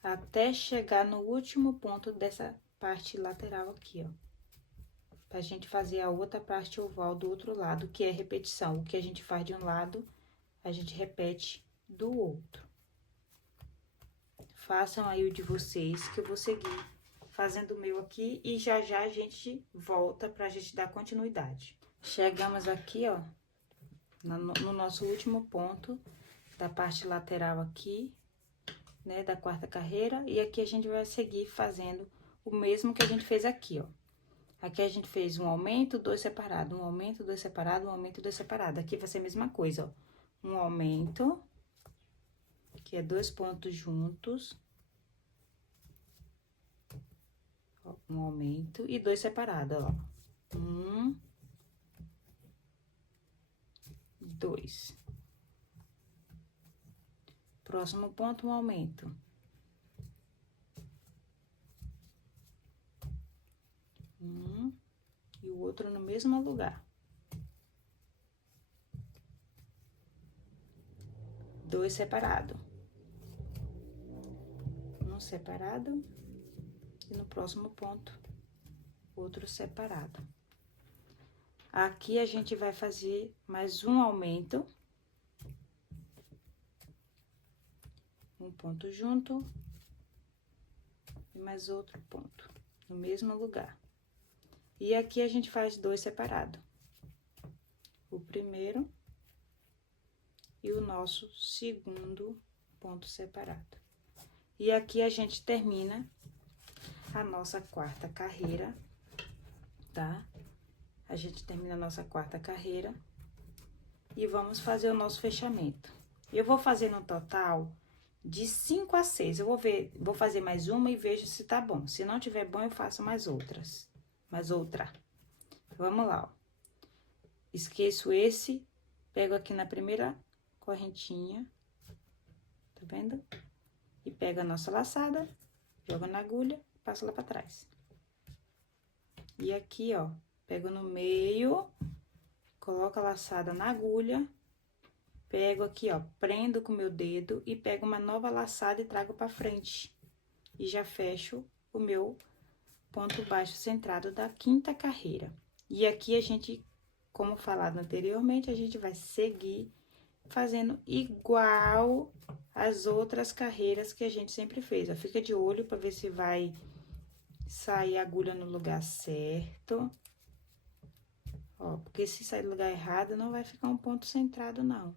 até chegar no último ponto dessa parte lateral aqui, ó. Pra gente fazer a outra parte oval do outro lado, que é repetição. O que a gente faz de um lado, a gente repete do outro. Façam aí o de vocês, que eu vou seguir fazendo o meu aqui, e já já a gente volta pra gente dar continuidade. Chegamos aqui, ó, no nosso último ponto da parte lateral aqui, né, da 4ª carreira, e aqui a gente vai seguir fazendo o mesmo que a gente fez aqui, ó. Aqui a gente fez um aumento, 2 separados, um aumento, 2 separados, um aumento, 2 separados. Aqui vai ser a mesma coisa, ó. Um aumento, que é 2 pontos juntos. Ó, um aumento e 2 separados, ó. 1, 2. Próximo ponto, um aumento. 1 e o outro no mesmo lugar. 2 separados. Um separado. E no próximo ponto, outro separado. Aqui a gente vai fazer mais um aumento. Um ponto junto. E mais outro ponto, no mesmo lugar. E aqui a gente faz 2 separados. O primeiro e o nosso segundo ponto separado. E aqui a gente termina a nossa 4ª carreira, tá? A gente termina a nossa 4ª carreira e vamos fazer o nosso fechamento. Eu vou fazer no total de 5 a 6. Eu vou fazer mais uma e vejo se tá bom. Se não tiver bom, eu faço mais outra. Vamos lá, ó. Esqueço esse, pego aqui na primeira correntinha, tá vendo? E pego a nossa laçada, jogo na agulha, passo lá pra trás. E aqui, ó, pego no meio, coloco a laçada na agulha, pego aqui, ó, prendo com o meu dedo e pego uma nova laçada e trago pra frente. E já fecho o meu ponto baixo centrado da 5ª carreira. E aqui a gente, como falado anteriormente, a gente vai seguir fazendo igual as outras carreiras que a gente sempre fez, ó. Fica de olho pra ver se vai sair a agulha no lugar certo. Ó, porque se sair do lugar errado, não vai ficar um ponto centrado, não.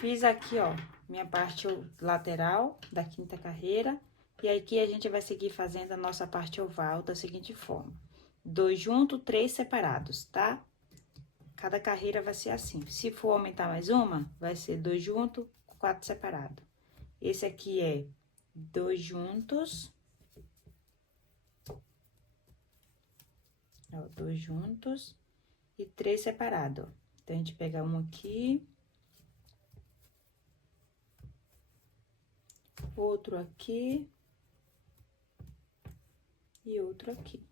Fiz aqui, ó, minha parte lateral da 5ª carreira. E aqui a gente vai seguir fazendo a nossa parte oval da seguinte forma: 2 juntos, 3 separados, tá? Cada carreira vai ser assim. Se for aumentar mais uma, vai ser 2 juntos, 4 separados. Esse aqui é 2 juntos. Ó, 2 juntos e 3 separados, ó. Então, a gente pega um aqui. Outro aqui. e outro aqui.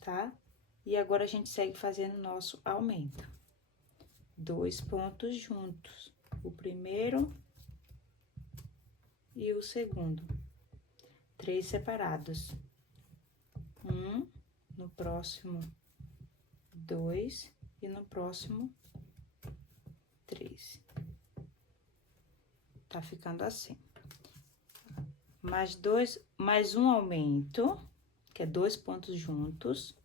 Tá? E agora, a gente segue fazendo nosso aumento. 2 pontos juntos. O primeiro e o segundo. 3 separados. No próximo, 2 e no próximo, 3. Tá ficando assim. Mais um aumento, que é 2 pontos juntos.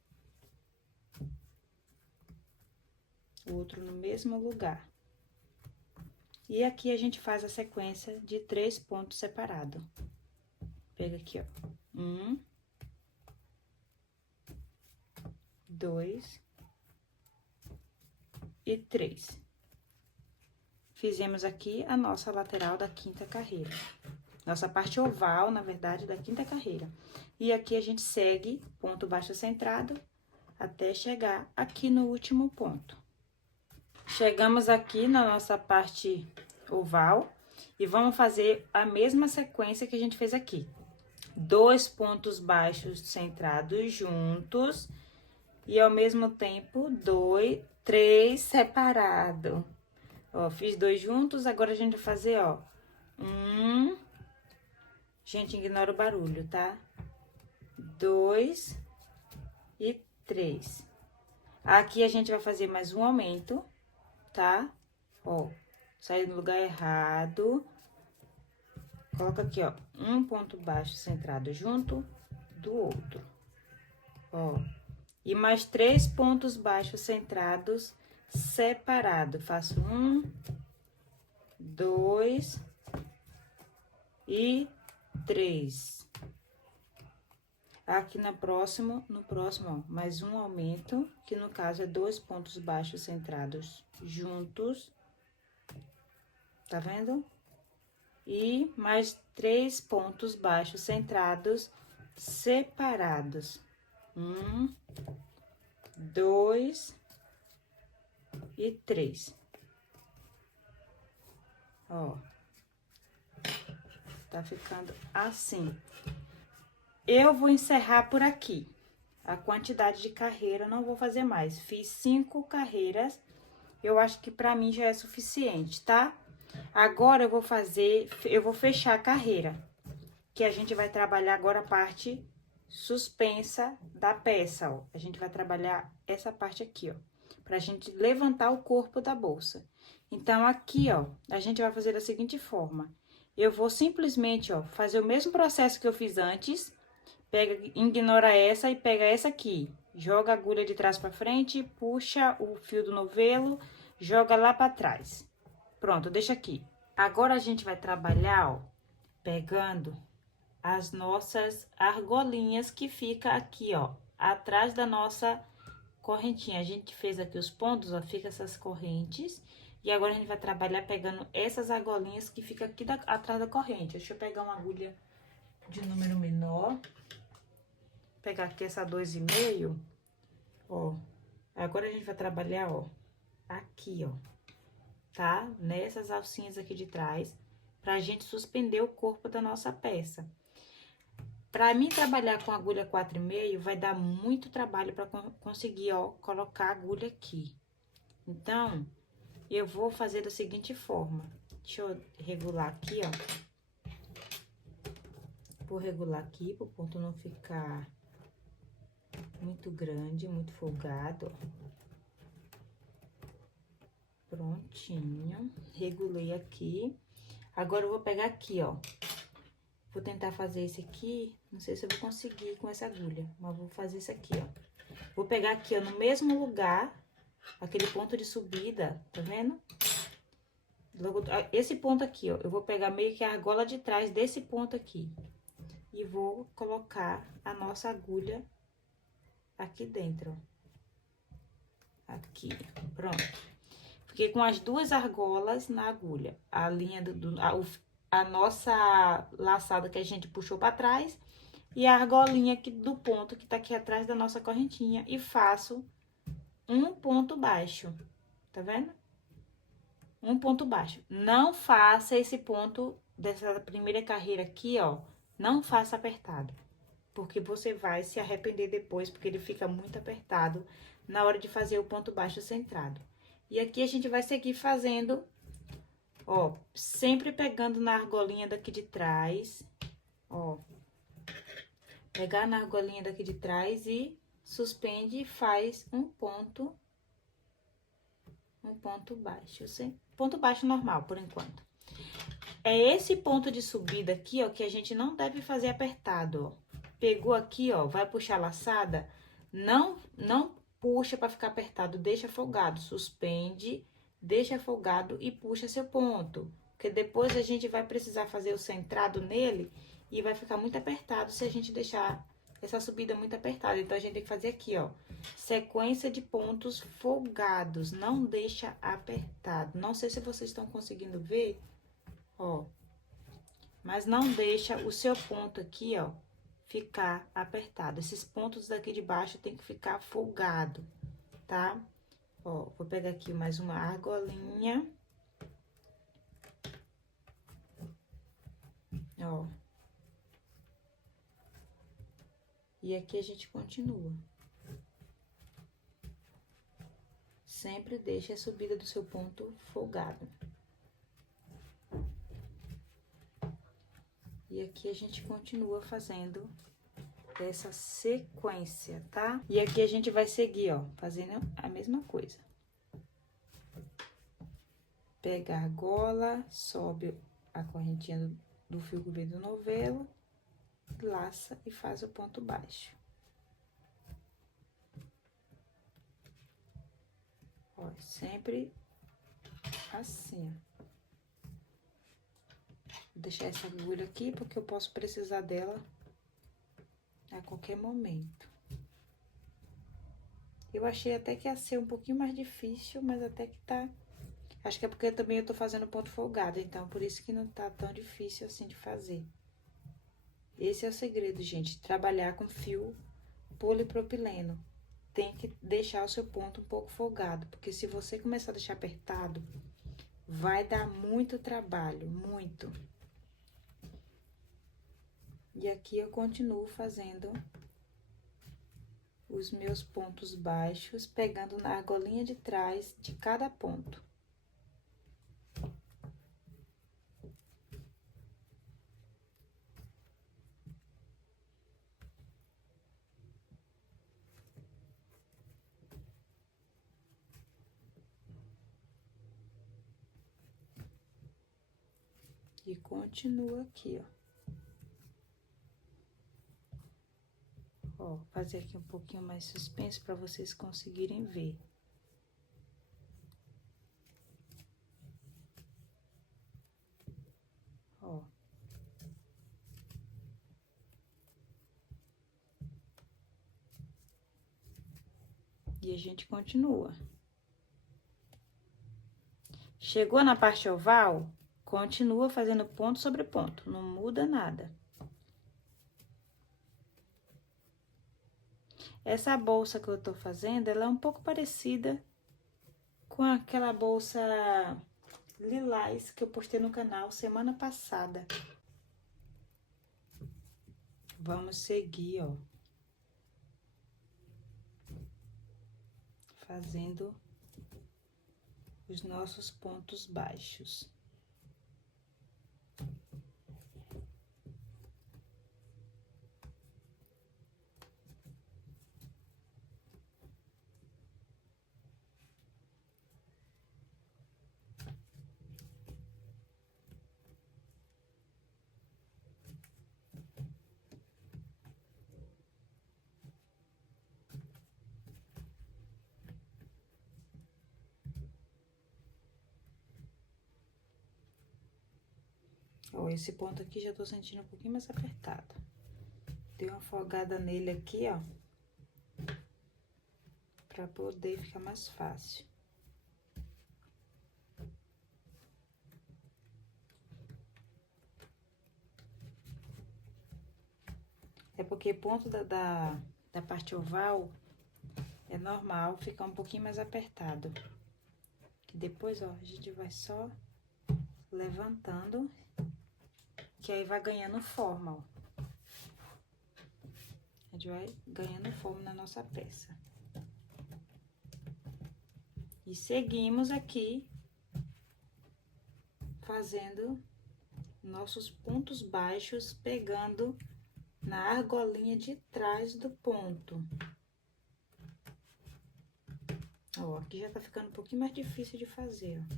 Outro no mesmo lugar. E aqui a gente faz a sequência de 3 pontos separados. Pega aqui, ó. 1, 2 e 3. Fizemos aqui a nossa lateral da 5ª carreira. Nossa parte oval, na verdade, da 5ª carreira. E aqui a gente segue ponto baixo centrado até chegar aqui no último ponto. Chegamos aqui na nossa parte oval e vamos fazer a mesma sequência que a gente fez aqui. 2 pontos baixos centrados juntos e ao mesmo tempo 3 separados. Ó, fiz 2 juntos, agora a gente vai fazer, ó, 1, gente, ignora o barulho, tá? 2 e 3. Aqui a gente vai fazer mais um aumento, tá? Ó, saí no lugar errado. Coloca aqui, ó, um ponto baixo centrado junto do outro. Ó, e mais 3 pontos baixos centrados separados. Faço 1, 2 e 3. Aqui no próximo, ó, mais um aumento, que no caso é 2 pontos baixos centrados juntos. Tá vendo? E mais 3 pontos baixos centrados separados. 1, 2 e 3. Ó. Tá ficando assim. Eu vou encerrar por aqui. A quantidade de carreira eu não vou fazer mais. Fiz 5 carreiras. Eu acho que pra mim já é suficiente, tá? Agora eu vou fechar a carreira. Que a gente vai trabalhar agora a parte suspensa da peça, ó. A gente vai trabalhar essa parte aqui, ó. Pra gente levantar o corpo da bolsa. Então, aqui, ó, a gente vai fazer da seguinte forma. Eu vou simplesmente, ó, fazer o mesmo processo que eu fiz antes. Ignora essa e pega essa aqui. Joga a agulha de trás pra frente, puxa o fio do novelo, joga lá pra trás. Pronto, deixa aqui. Agora, a gente vai trabalhar, ó, pegando as nossas argolinhas que fica aqui, ó, atrás da nossa correntinha. A gente fez aqui os pontos, ó, fica essas correntes. E agora, a gente vai trabalhar pegando essas argolinhas que fica aqui atrás da corrente. Deixa eu pegar uma agulha de número menor. Pegar aqui essa 2,5, ó. Agora, a gente vai trabalhar, ó, aqui, ó, tá? Nessas alcinhas aqui de trás, pra gente suspender o corpo da nossa peça. Pra mim, trabalhar com agulha 4,5 vai dar muito trabalho pra conseguir, ó, colocar a agulha aqui. Então, eu vou fazer da seguinte forma. Deixa eu regular aqui, ó. Vou regular aqui, pro ponto não ficar muito grande, muito folgado, ó. Prontinho. Regulei aqui. Agora, eu vou pegar aqui, ó. Vou tentar fazer esse aqui. Não sei se eu vou conseguir com essa agulha, mas vou fazer isso aqui, ó. Vou pegar aqui, ó, no mesmo lugar, aquele ponto de subida, tá vendo? Logo, esse ponto aqui, ó, eu vou pegar meio que a argola de trás desse ponto aqui. E vou colocar a nossa agulha aqui dentro, ó. Aqui, pronto. Fiquei com as 2 argolas na agulha. A linha a nossa laçada que a gente puxou pra trás. E a argolinha aqui do ponto que tá aqui atrás da nossa correntinha. E faço um ponto baixo. Tá vendo? Um ponto baixo. Não faça esse ponto dessa primeira carreira aqui, ó, Não faça apertado, porque você vai se arrepender depois, porque ele fica muito apertado na hora de fazer o ponto baixo centrado. E aqui a gente vai seguir fazendo, ó, sempre pegando na argolinha daqui de trás, ó. Pegar na argolinha daqui de trás e suspende e faz um ponto baixo, ponto baixo normal, por enquanto. É esse ponto de subida aqui, ó, que a gente não deve fazer apertado, ó. Pegou aqui, ó, vai puxar a laçada, não puxa para ficar apertado, deixa folgado, suspende, deixa folgado e puxa seu ponto. Porque depois a gente vai precisar fazer o centrado nele e vai ficar muito apertado se a gente deixar essa subida muito apertada. Então, a gente tem que fazer aqui, ó, sequência de pontos folgados, não deixa apertado. Não sei se vocês estão conseguindo ver, ó, mas não deixa o seu ponto aqui, ó, ficar apertado. Esses pontos daqui de baixo tem que ficar folgado, tá? Ó, vou pegar aqui mais uma argolinha. Ó. E aqui a gente continua. Sempre deixe a subida do seu ponto folgado. E aqui a gente continua fazendo essa sequência, tá? E aqui a gente vai seguir, ó, fazendo a mesma coisa. Pega a argola, sobe a correntinha do fio que vem do novelo, laça e faz o ponto baixo. Ó, sempre assim, ó. Vou deixar essa agulha aqui, porque eu posso precisar dela a qualquer momento. Eu achei até que ia ser um pouquinho mais difícil, mas até que tá... Acho que é porque também eu tô fazendo ponto folgado, então por isso que não tá tão difícil assim de fazer. Esse é o segredo, gente, trabalhar com fio polipropileno. Tem que deixar o seu ponto um pouco folgado, porque se você começar a deixar apertado, vai dar muito trabalho, muito. E aqui eu continuo fazendo os meus pontos baixos, pegando na argolinha de trás de cada ponto. E continua aqui, ó. Ó, fazer aqui um pouquinho mais suspenso para vocês conseguirem ver. Ó. E a gente continua. Chegou na parte oval, continua fazendo ponto sobre ponto, não muda nada. Essa bolsa que eu tô fazendo, ela é um pouco parecida com aquela bolsa lilás que eu postei no canal semana passada. Vamos seguir, ó. Fazendo os nossos pontos baixos. Ó, esse ponto aqui já tô sentindo um pouquinho mais apertado. Dei uma folgada nele aqui, ó. Pra poder ficar mais fácil. É porque ponto da parte oval é normal ficar um pouquinho mais apertado. Que depois, ó, a gente vai só levantando, que aí vai ganhando forma, ó. A gente vai ganhando forma na nossa peça. E seguimos aqui fazendo nossos pontos baixos, pegando na argolinha de trás do ponto. Ó, aqui já tá ficando um pouquinho mais difícil de fazer, ó.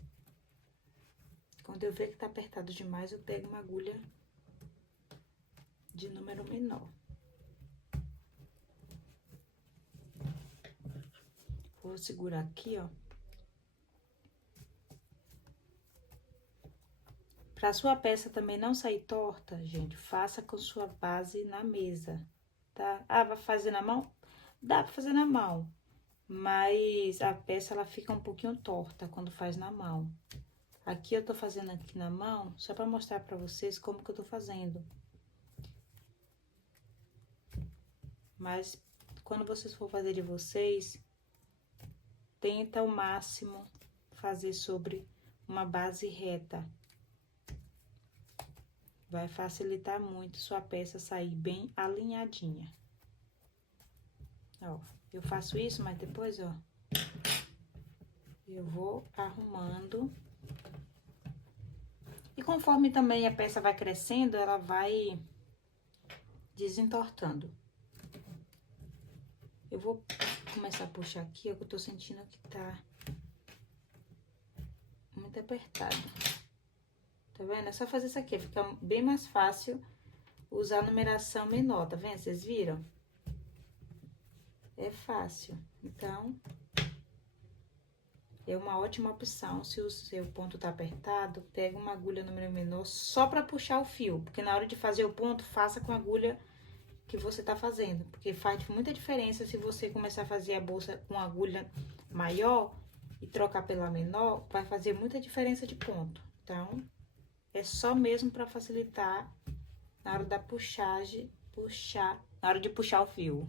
Quando eu ver que tá apertado demais, eu pego uma agulha de número menor. Vou segurar aqui, ó. Pra sua peça também não sair torta, gente, faça com sua base na mesa, tá? Ah, vai fazer na mão? Dá pra fazer na mão, mas a peça, ela fica um pouquinho torta quando faz na mão. Aqui eu tô fazendo aqui na mão, só pra mostrar pra vocês como que eu tô fazendo. Mas, quando vocês for fazer de vocês, tenta ao máximo fazer sobre uma base reta. Vai facilitar muito sua peça sair bem alinhadinha. Ó, eu faço isso, mas depois, ó, eu vou arrumando. E conforme também a peça vai crescendo, ela vai desentortando. Eu vou começar a puxar aqui, ó, que eu tô sentindo que tá muito apertado. Tá vendo? É só fazer isso aqui, fica bem mais fácil usar a numeração menor, tá vendo? Vocês viram? É fácil. Então, é uma ótima opção. Se o seu ponto tá apertado, pega uma agulha número menor só pra puxar o fio. Porque na hora de fazer o ponto, faça com a agulha que você tá fazendo. Porque faz muita diferença se você começar a fazer a bolsa com agulha maior e trocar pela menor, vai fazer muita diferença de ponto. Então, é só mesmo pra facilitar na hora da puxagem, na hora de puxar o fio.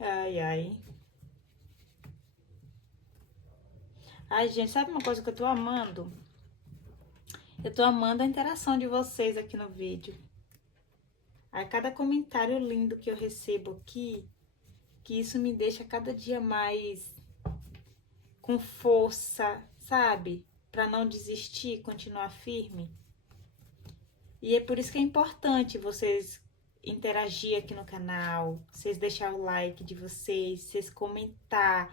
Ai, ai. Ai, gente, sabe uma coisa que eu tô amando? Eu tô amando a interação de vocês aqui no vídeo. A cada comentário lindo que eu recebo aqui, que isso me deixa cada dia mais com força, sabe? Pra não desistir, continuar firme. E é por isso que é importante vocês interagir aqui no canal, vocês deixar o like de vocês comentar,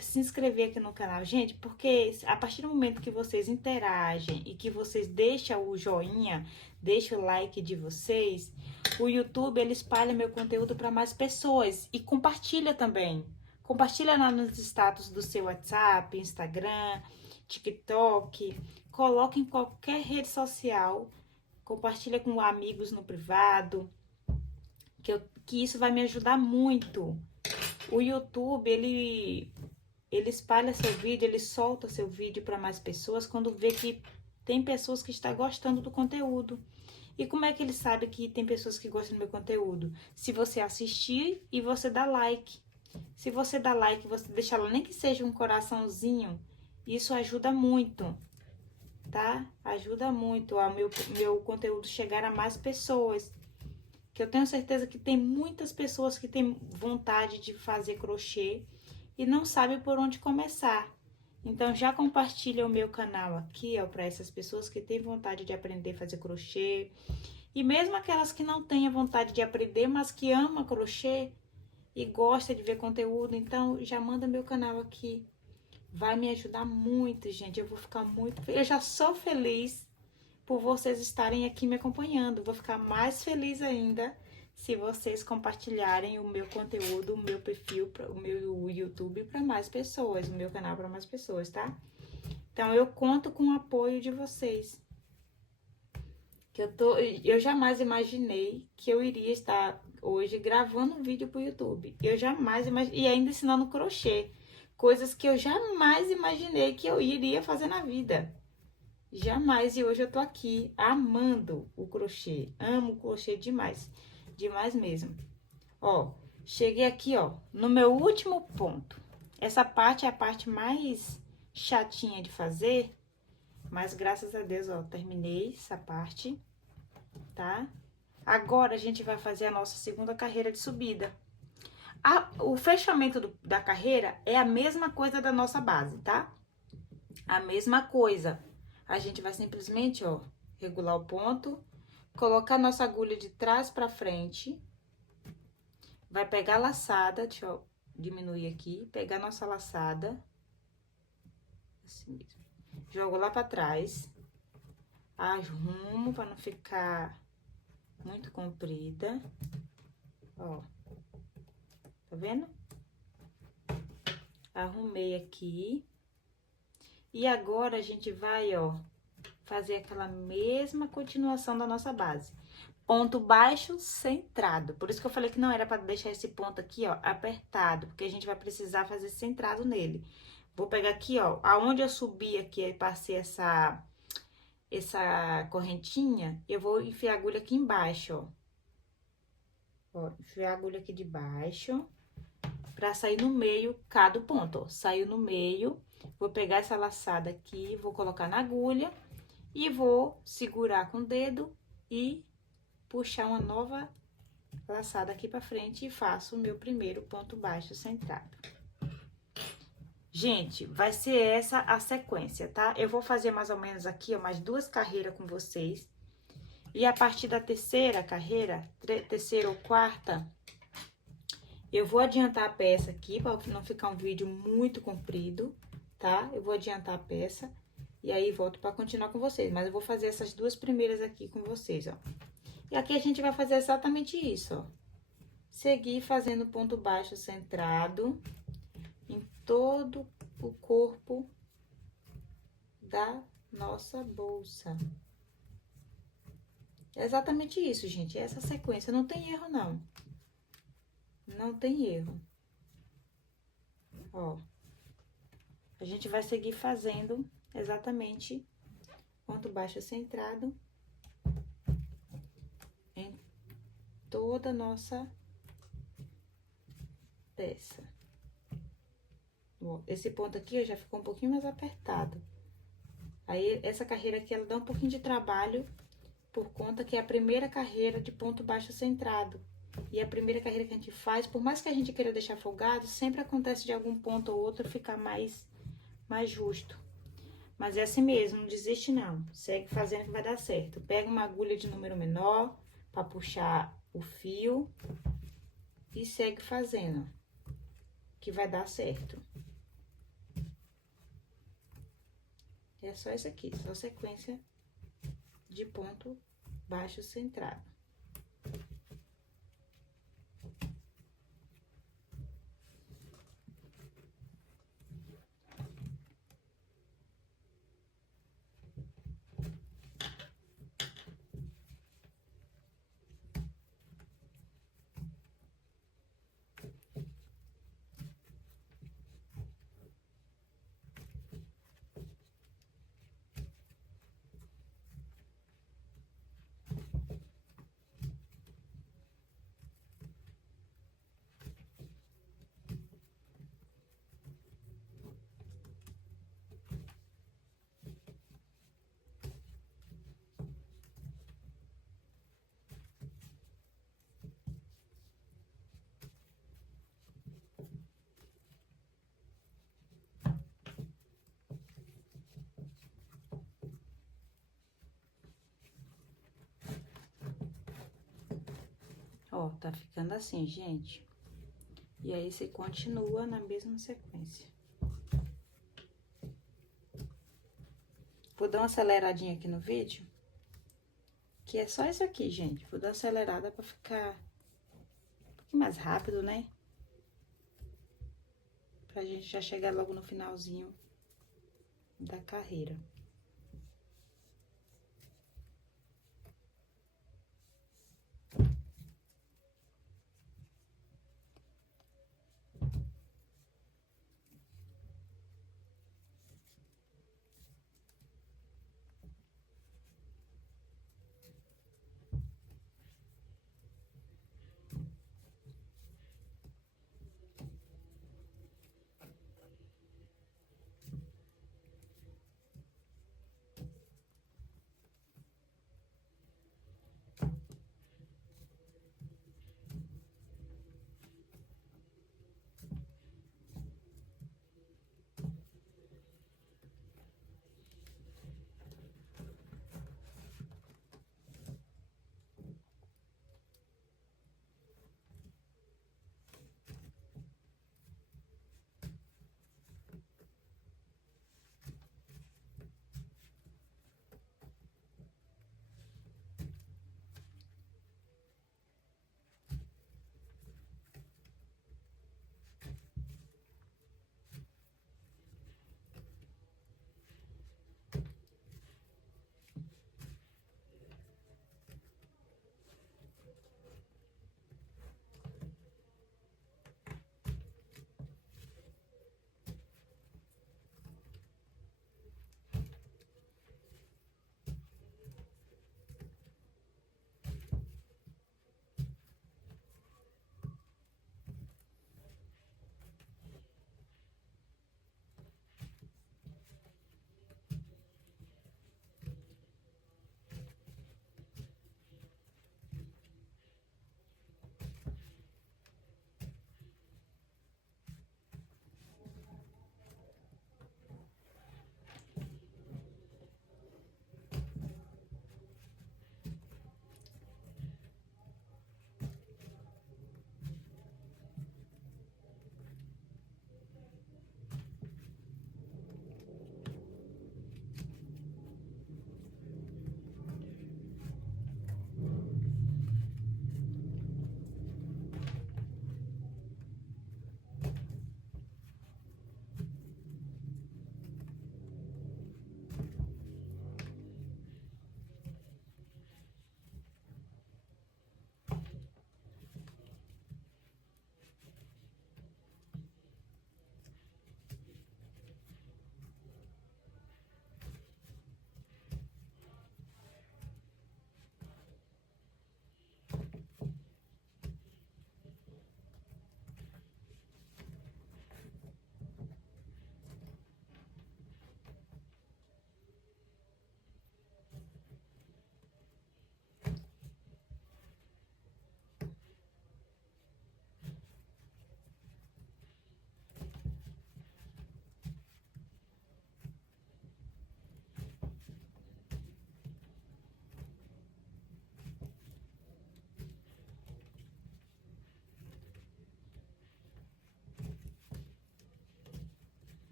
se inscrever aqui no canal, gente, porque a partir do momento que vocês interagem e que vocês deixam o joinha, deixam o like de vocês, o YouTube, ele espalha meu conteúdo para mais pessoas e compartilha também. Compartilha lá nos status do seu WhatsApp, Instagram, TikTok, coloca em qualquer rede social, compartilha com amigos no privado, que isso vai me ajudar muito. O YouTube, ele espalha seu vídeo, ele solta seu vídeo para mais pessoas quando vê que tem pessoas que estão gostando do conteúdo. E como é que ele sabe que tem pessoas que gostam do meu conteúdo? Se você assistir e você dá like. Se você dá like, você deixar lá, nem que seja um coraçãozinho, isso ajuda muito, tá? Ajuda muito ao meu conteúdo chegar a mais pessoas. Que eu tenho certeza que tem muitas pessoas que têm vontade de fazer crochê e não sabem por onde começar. Então, já compartilha o meu canal aqui, ó, para essas pessoas que têm vontade de aprender a fazer crochê. E mesmo aquelas que não têm a vontade de aprender, mas que amam crochê e gostam de ver conteúdo, então já manda meu canal aqui. Vai me ajudar muito, gente. Eu vou ficar muito... Eu já sou feliz por vocês estarem aqui me acompanhando. Vou ficar mais feliz ainda se vocês compartilharem o meu conteúdo, o meu perfil, o meu YouTube para mais pessoas, o meu canal para mais pessoas, tá? Então, eu conto com o apoio de vocês. Eu jamais imaginei que eu iria estar hoje gravando um vídeo pro YouTube. Eu jamais imaginei, e ainda ensinando crochê. Coisas que eu jamais imaginei que eu iria fazer na vida. Jamais, e hoje eu tô aqui amando o crochê, amo o crochê demais, demais mesmo. Ó, cheguei aqui, ó, no meu último ponto. Essa parte é a parte mais chatinha de fazer, mas graças a Deus, ó, terminei essa parte, tá? Agora, a gente vai fazer a nossa segunda carreira de subida. O fechamento da carreira é a mesma coisa da nossa base, tá? A mesma coisa. A gente vai simplesmente, ó, regular o ponto, colocar nossa agulha de trás pra frente, vai pegar a laçada, deixa eu diminuir aqui, pegar nossa laçada, assim mesmo, jogo lá pra trás, arrumo pra não ficar muito comprida, ó, tá vendo? Arrumei aqui. E agora, a gente vai, ó, fazer aquela mesma continuação da nossa base. Ponto baixo, centrado. Por isso que eu falei que não era pra deixar esse ponto aqui, ó, apertado, porque a gente vai precisar fazer centrado nele. Vou pegar aqui, ó, aonde eu subi aqui, passei essa correntinha, eu vou enfiar a agulha aqui embaixo, ó. Ó, enfiar a agulha aqui de baixo, pra sair no meio cada ponto, ó. Saiu no meio, vou pegar essa laçada aqui, vou colocar na agulha e vou segurar com o dedo e puxar uma nova laçada aqui pra frente e faço o meu primeiro ponto baixo centrado. Gente, vai ser essa a sequência, tá? Eu vou fazer mais ou menos aqui, ó, mais 2 carreiras com vocês. E a partir da terceira carreira, terceira ou quarta, eu vou adiantar a peça aqui, pra não ficar um vídeo muito comprido, tá? Eu vou adiantar a peça e aí volto pra continuar com vocês. Mas eu vou fazer essas 2 primeiras aqui com vocês, ó. E aqui a gente vai fazer exatamente isso, ó. Seguir fazendo ponto baixo centrado em todo o corpo da nossa bolsa. É exatamente isso, gente. Essa sequência não tem erro, não. Não tem erro. Ó. A gente vai seguir fazendo exatamente ponto baixo centrado em toda a nossa peça. Ó, esse ponto aqui, ó, já ficou um pouquinho mais apertado. Aí, essa carreira aqui, ela dá um pouquinho de trabalho, por conta que é a primeira carreira de ponto baixo centrado. E a primeira carreira que a gente faz, por mais que a gente queira deixar folgado, sempre acontece de algum ponto ou outro ficar mais justo. Mas é assim mesmo, não desiste não. Segue fazendo que vai dar certo. Pega uma agulha de número menor pra puxar o fio e segue fazendo, que vai dar certo. É só isso aqui, só sequência de ponto baixo centrado. Ó, tá ficando assim, gente. E aí, você continua na mesma sequência. Vou dar uma aceleradinha aqui no vídeo, que é só isso aqui, gente. Vou dar uma acelerada pra ficar um pouquinho mais rápido, né? Pra gente já chegar logo no finalzinho da carreira.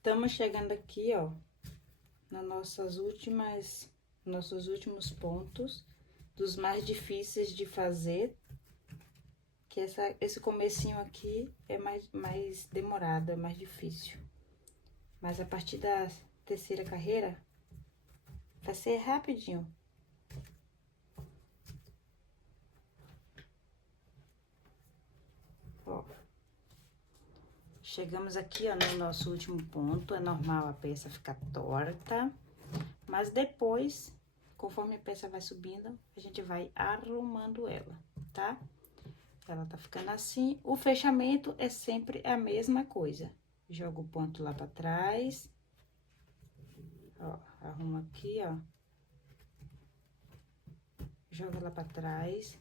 Estamos chegando aqui, ó, nas nossos últimos pontos, dos mais difíceis de fazer, que esse comecinho aqui é mais demorado, é mais difícil. Mas a partir da terceira carreira, vai ser rapidinho. Ó. Chegamos aqui, ó, no nosso último ponto. É normal a peça ficar torta, mas depois, conforme a peça vai subindo, a gente vai arrumando ela, tá? Ela tá ficando assim. O fechamento é sempre a mesma coisa. Joga o ponto lá pra trás. Ó, arruma aqui, ó. Joga lá pra trás.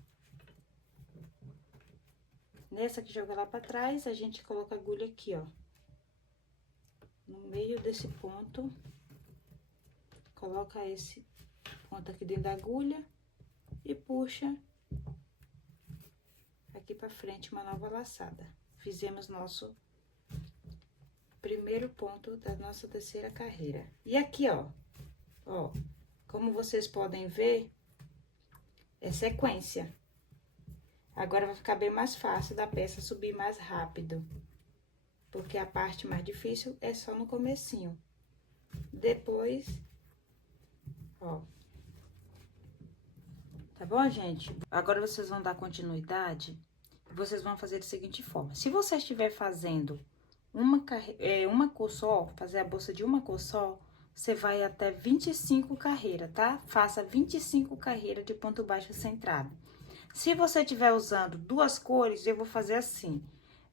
Nessa que joga lá pra trás, a gente coloca a agulha aqui, ó. No meio desse ponto. Coloca esse ponto aqui dentro da agulha e puxa aqui pra frente uma nova laçada. Fizemos nosso primeiro ponto da nossa terceira carreira. E aqui, ó, como vocês podem ver, é sequência. Agora vai ficar bem mais fácil da peça subir mais rápido, porque a parte mais difícil é só no comecinho. Depois, ó. Tá bom, gente? Agora vocês vão dar continuidade e vocês vão fazer da seguinte forma. Se você estiver fazendo uma cor só, fazer a bolsa de uma cor só, você vai até 25 carreiras, tá? Faça 25 carreiras de ponto baixo centrado. Se você estiver usando duas cores, eu vou fazer assim.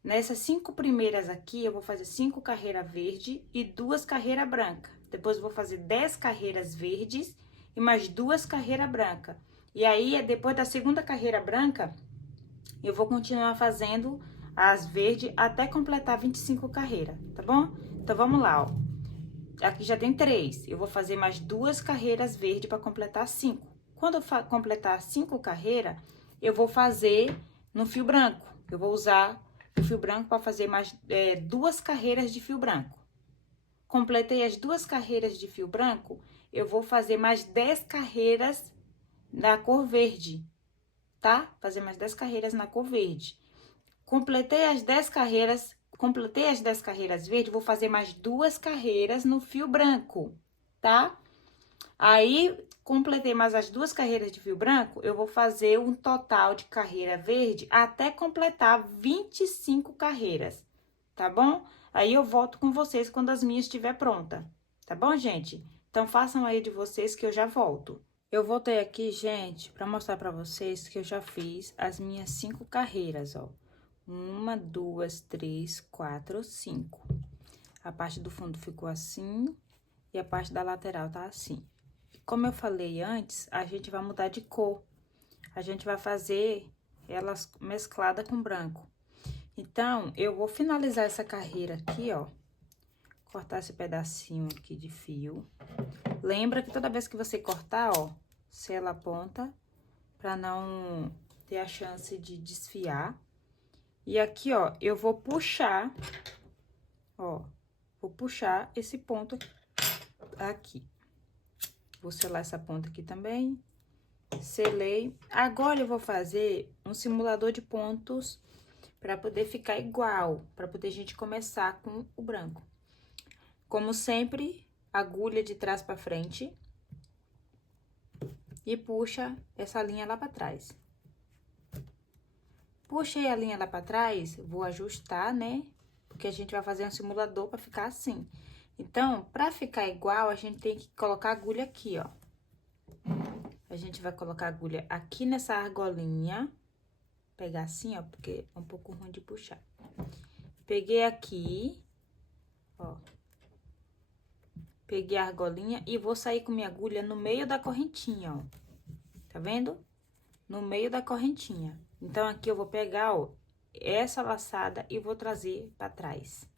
Nessas 5 primeiras aqui, eu vou fazer 5 carreiras verde e 2 carreiras branca. Depois, eu vou fazer 10 carreiras verdes e mais 2 carreiras brancas. E aí, depois da segunda carreira branca, eu vou continuar fazendo as verdes até completar 25 carreiras, tá bom? Então, vamos lá, ó. Aqui já tem 3. Eu vou fazer mais 2 carreiras verdes para completar 5. Quando eu completar 5 carreiras, eu vou fazer no fio branco. Eu vou usar o fio branco para fazer mais 2 carreiras de fio branco. Completei as 2 carreiras de fio branco, eu vou fazer mais 10 carreiras na cor verde, tá? Fazer mais 10 carreiras na cor verde. Completei as 10 carreiras verdes, vou fazer mais 2 carreiras no fio branco, tá? Aí, completei mais as 2 carreiras de fio branco, eu vou fazer um total de carreira verde até completar 25 carreiras, tá bom? Aí, eu volto com vocês quando as minhas estiver pronta, tá bom, gente? Então, façam aí de vocês que eu já volto. Eu voltei aqui, gente, pra mostrar pra vocês que eu já fiz as minhas 5 carreiras, ó. 1, 2, 3, 4, 5. A parte do fundo ficou assim e a parte da lateral tá assim. Como eu falei antes, a gente vai mudar de cor. A gente vai fazer elas mesclada com branco. Então, eu vou finalizar essa carreira aqui, ó. Cortar esse pedacinho aqui de fio. Lembra que toda vez que você cortar, ó, sela a ponta, pra não ter a chance de desfiar. E aqui, ó, eu vou puxar, ó, vou puxar esse ponto aqui. Vou selar essa ponta aqui também. Selei. Agora, eu vou fazer um simulador de pontos pra poder ficar igual, pra poder a gente começar com o branco. Como sempre, agulha de trás pra frente. E puxa essa linha lá pra trás. Puxei a linha lá pra trás, vou ajustar, né? Porque a gente vai fazer um simulador pra ficar assim. Então, pra ficar igual, a gente tem que colocar a agulha aqui, ó. A gente vai colocar a agulha aqui nessa argolinha. Pegar assim, ó, porque é um pouco ruim de puxar. Peguei aqui, ó. Peguei a argolinha e vou sair com minha agulha no meio da correntinha, ó. Tá vendo? No meio da correntinha. Então, aqui eu vou pegar, ó, essa laçada e vou trazer pra trás.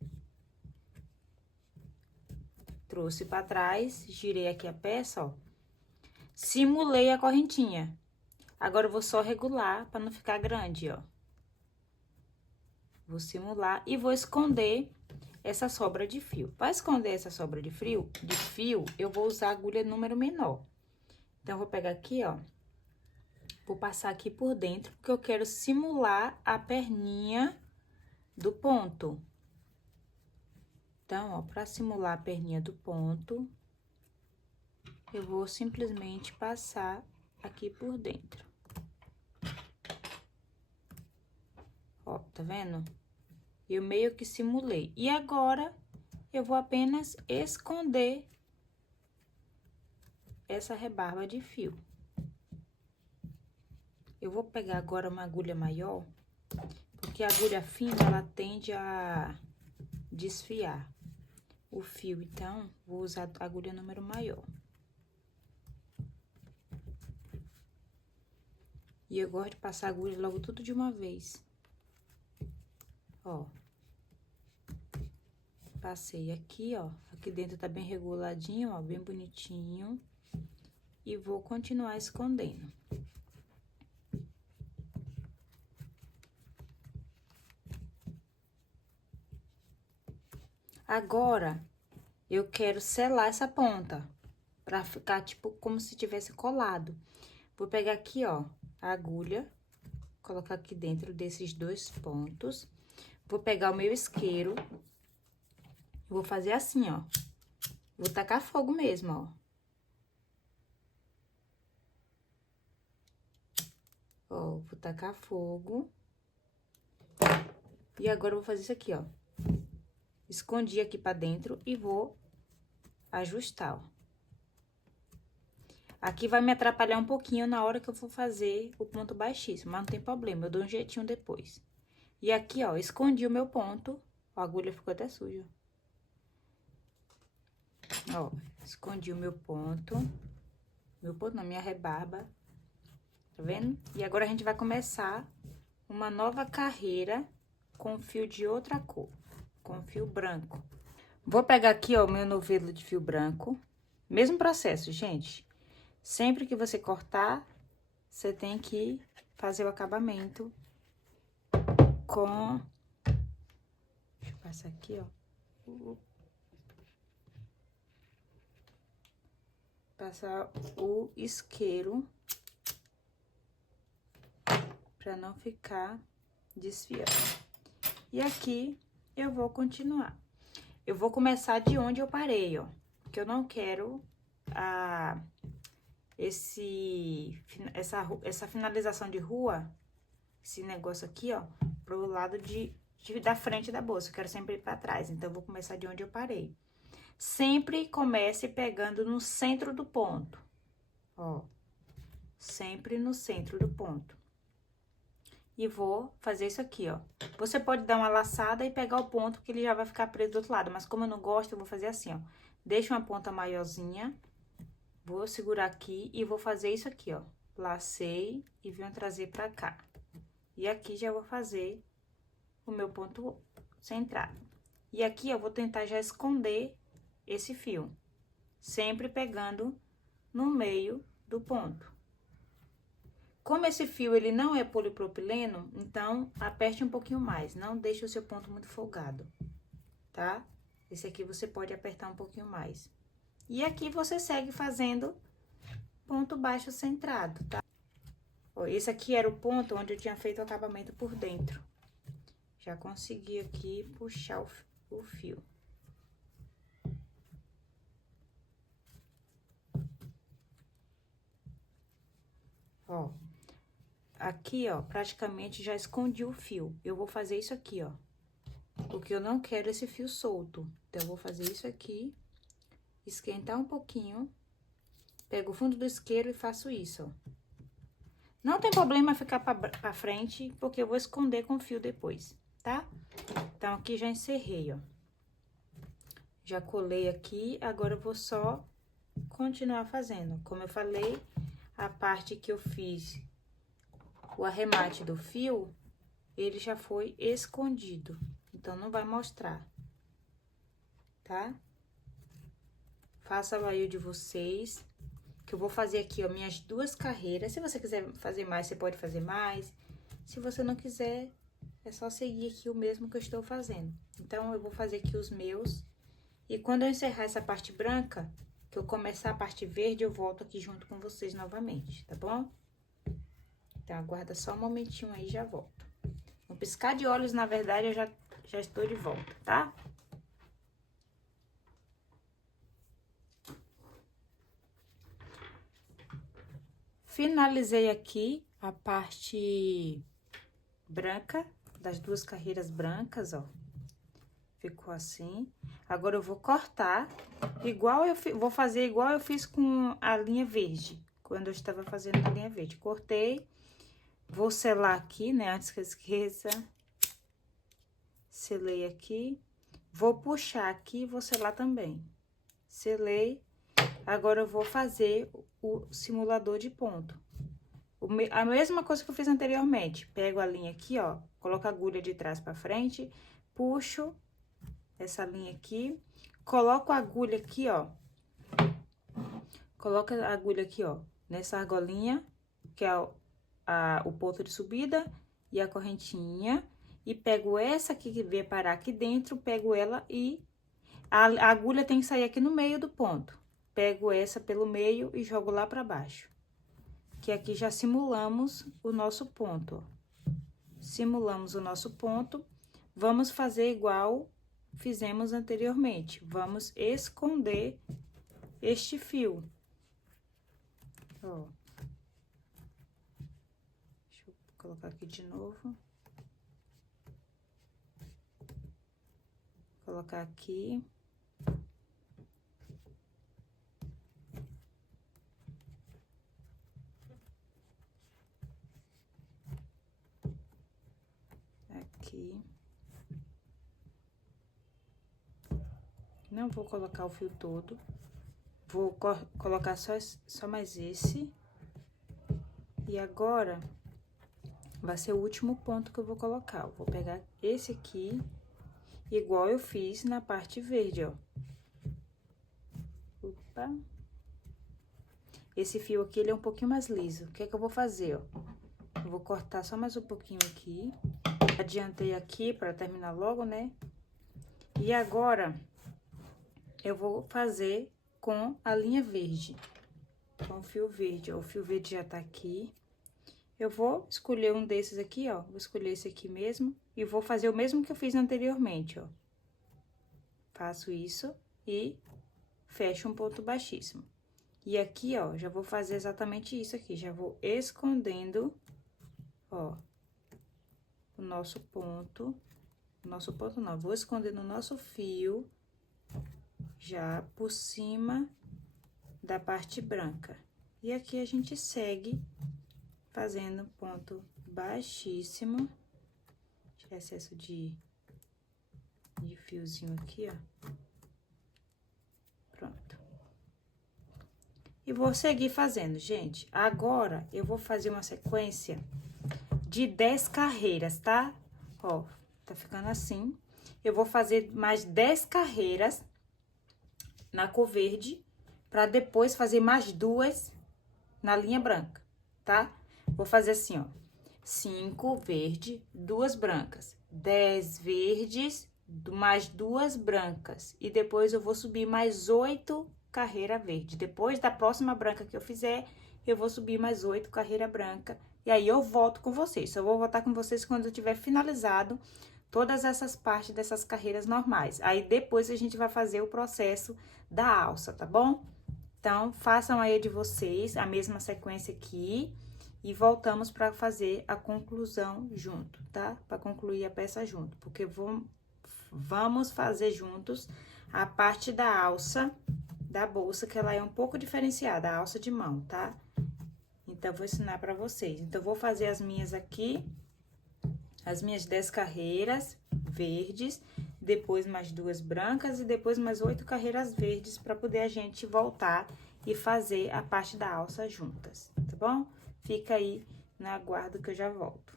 Trouxe pra trás, girei aqui a peça, ó. Simulei a correntinha. Agora, eu vou só regular pra não ficar grande, ó. Vou simular e vou esconder essa sobra de fio. Para esconder essa sobra de fio, eu vou usar a agulha número menor. Então, eu vou pegar aqui, ó. Vou passar aqui por dentro, porque eu quero simular a perninha do ponto. Então, ó, para simular a perninha do ponto, eu vou simplesmente passar aqui por dentro. Ó, tá vendo? Eu meio que simulei. E agora, eu vou apenas esconder essa rebarba de fio. Eu vou pegar agora uma agulha maior, porque a agulha fina, ela tende a desfiar o fio. Então, vou usar a agulha número maior. E eu gosto de passar a agulha logo tudo de uma vez. Ó. Passei aqui, ó. Aqui dentro tá bem reguladinho, ó, bem bonitinho. E vou continuar escondendo. Agora, eu quero selar essa ponta, pra ficar, tipo, como se tivesse colado. Vou pegar aqui, ó, a agulha, colocar aqui dentro desses dois pontos. Vou pegar o meu isqueiro, vou fazer assim, ó. Vou tacar fogo mesmo, ó. Ó, vou tacar fogo. E agora, eu vou fazer isso aqui, ó. Escondi aqui pra dentro e vou ajustar, ó. Aqui vai me atrapalhar um pouquinho na hora que eu for fazer o ponto baixíssimo, mas não tem problema, eu dou um jeitinho depois. E aqui, ó, escondi o meu ponto, ó, a agulha ficou até suja. Ó, escondi o meu ponto na minha rebarba, tá vendo? E agora, a gente vai começar uma nova carreira com fio de outra cor, com fio branco. Vou pegar aqui, ó, o meu novelo de fio branco, mesmo processo, gente. Sempre que você cortar, você tem que fazer o acabamento com... Deixa eu passar aqui, ó. Passar o isqueiro pra não ficar desfiando. E aqui, eu vou continuar. Eu vou começar de onde eu parei, ó. Porque eu não quero essa finalização de rua, esse negócio aqui, ó, pro lado da frente da bolsa. Eu quero sempre ir pra trás, então, eu vou começar de onde eu parei. Sempre comece pegando no centro do ponto, ó. Sempre no centro do ponto. E vou fazer isso aqui, ó. Você pode dar uma laçada e pegar o ponto, que ele já vai ficar preso do outro lado. Mas como eu não gosto, eu vou fazer assim, ó. Deixa uma ponta maiorzinha. Vou segurar aqui e vou fazer isso aqui, ó. Lacei e venho trazer pra cá. E aqui já vou fazer o meu ponto centrado. E aqui eu vou tentar já esconder esse fio. Sempre pegando no meio do ponto. Como esse fio, ele não é polipropileno, então, aperte um pouquinho mais. Não deixe o seu ponto muito folgado, tá? Esse aqui você pode apertar um pouquinho mais. E aqui você segue fazendo ponto baixo centrado, tá? Ó, esse aqui era o ponto onde eu tinha feito o acabamento por dentro. Já consegui aqui puxar o fio. Ó, aqui, ó, praticamente já escondi o fio. Eu vou fazer isso aqui, ó. Porque eu não quero esse fio solto. Então, eu vou fazer isso aqui, esquentar um pouquinho, pego o fundo do isqueiro e faço isso, ó. Não tem problema ficar pra frente, porque eu vou esconder com o fio depois, tá? Então, aqui já encerrei, ó. Já colei aqui, agora eu vou só continuar fazendo. Como eu falei, a parte que eu fiz o arremate do fio, ele já foi escondido. Então, não vai mostrar, tá? Faça aí o de vocês, que eu vou fazer aqui, ó, minhas duas carreiras. Se você quiser fazer mais, você pode fazer mais. Se você não quiser, é só seguir aqui o mesmo que eu estou fazendo. Então, eu vou fazer aqui os meus. E quando eu encerrar essa parte branca, que eu começar a parte verde, eu volto aqui junto com vocês novamente, tá bom? Então, aguarda só um momentinho aí e já volto. No piscar de olhos, na verdade, eu já estou de volta, tá? Finalizei aqui a parte branca, das duas carreiras brancas, ó. Ficou assim. Agora, eu vou cortar, vou fazer igual eu fiz com a linha verde, quando eu estava fazendo a linha verde. Cortei, vou selar aqui, né, antes que eu esqueça. Selei aqui, vou puxar aqui e vou selar também. Selei, agora eu vou fazer o simulador de ponto. A mesma coisa que eu fiz anteriormente, pego a linha aqui, ó, coloco a agulha de trás pra frente, puxo essa linha aqui, coloco a agulha aqui, ó, coloco a agulha aqui, ó, nessa argolinha, que é o ponto de subida e a correntinha, e pego essa aqui que veio parar aqui dentro, pego ela e a agulha tem que sair aqui no meio do ponto. Pego essa pelo meio e jogo lá pra baixo. Que aqui já simulamos o nosso ponto, ó. Simulamos o nosso ponto. Vamos fazer igual fizemos anteriormente. Vamos esconder este fio. Ó. Deixa eu colocar aqui de novo. Colocar aqui. Aqui. Não vou colocar o fio todo. Vou colocar só mais esse. E agora, vai ser o último ponto que eu vou colocar. Eu vou pegar esse aqui, igual eu fiz na parte verde, ó. Opa. Esse fio aqui, ele é um pouquinho mais liso. O que é que eu vou fazer, ó? Eu vou cortar só mais um pouquinho aqui. Adiantei aqui pra terminar logo, né? E agora, eu vou fazer com a linha verde. Com o fio verde, ó. O fio verde já tá aqui. Eu vou escolher um desses aqui, ó. Vou escolher esse aqui mesmo. E vou fazer o mesmo que eu fiz anteriormente, ó. Faço isso e fecho um ponto baixíssimo. E aqui, ó, já vou fazer exatamente isso aqui. Já vou escondendo, ó, o nosso ponto. Nosso ponto não, vou escondendo o nosso fio já por cima da parte branca. E aqui a gente segue fazendo ponto baixíssimo. Tirar excesso de fiozinho aqui, ó. Pronto. E vou seguir fazendo, gente. Agora, eu vou fazer uma sequência de 10 carreiras, tá? Ó, tá ficando assim. Eu vou fazer mais 10 carreiras na cor verde, pra depois fazer mais 2 na linha branca, tá? Vou fazer assim, ó. 5 verde, 2 brancas. 10 verdes, mais 2 brancas. E depois eu vou subir mais 8 carreira verde. Depois da próxima branca que eu fizer, eu vou subir mais 8 carreira branca. E aí, eu volto com vocês. Só vou voltar com vocês quando eu tiver finalizado todas essas partes dessas carreiras normais. Aí, depois, a gente vai fazer o processo da alça, tá bom? Então, façam aí de vocês a mesma sequência aqui. E voltamos para fazer a conclusão junto, tá? Para concluir a peça junto. Porque vamos fazer juntos a parte da alça da bolsa, que ela é um pouco diferenciada, a alça de mão, tá? Então, vou ensinar pra vocês. Então, vou fazer as minhas aqui, as minhas 10 carreiras verdes, depois mais 2 brancas e depois mais 8 carreiras verdes, pra poder a gente voltar e fazer a parte da alça juntas, tá bom? Fica aí na aguardo que eu já volto.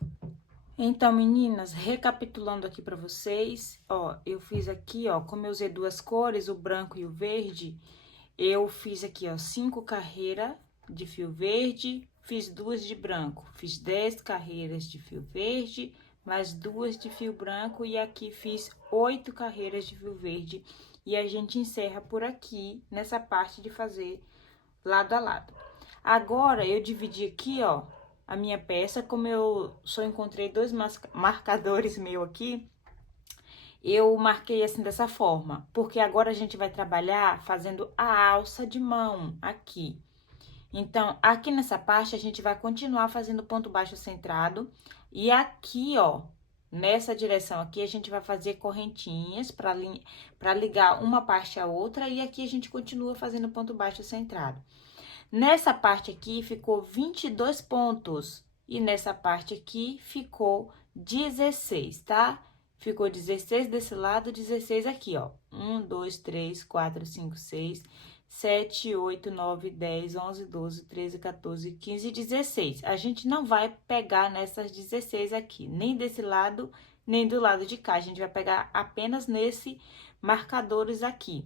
Então, meninas, recapitulando aqui pra vocês, ó, eu fiz aqui, ó, como eu usei 2 cores, o branco e o verde, eu fiz aqui, ó, 5 carreiras de fio verde, fiz 2 de branco, fiz 10 carreiras de fio verde, mais 2 de fio branco e aqui fiz 8 carreiras de fio verde. E a gente encerra por aqui, nessa parte de fazer lado a lado. Agora, eu dividi aqui, ó, a minha peça, como eu só encontrei 2 marcadores meu aqui, eu marquei assim dessa forma, porque agora a gente vai trabalhar fazendo a alça de mão aqui. Então, aqui nessa parte, a gente vai continuar fazendo ponto baixo centrado. E aqui, ó, nessa direção aqui, a gente vai fazer correntinhas para ligar uma parte à outra. E aqui a gente continua fazendo ponto baixo centrado. Nessa parte aqui, ficou 22 pontos. E nessa parte aqui, ficou 16, tá? Ficou 16 desse lado, 16 aqui, ó. 1, 2, 3, 4, 5, 6... 7, 8, 9, 10, 11, 12, 13, 14, 15, 16. A gente não vai pegar nessas 16 aqui, nem desse lado, nem do lado de cá. A gente vai pegar apenas nesse marcadores aqui.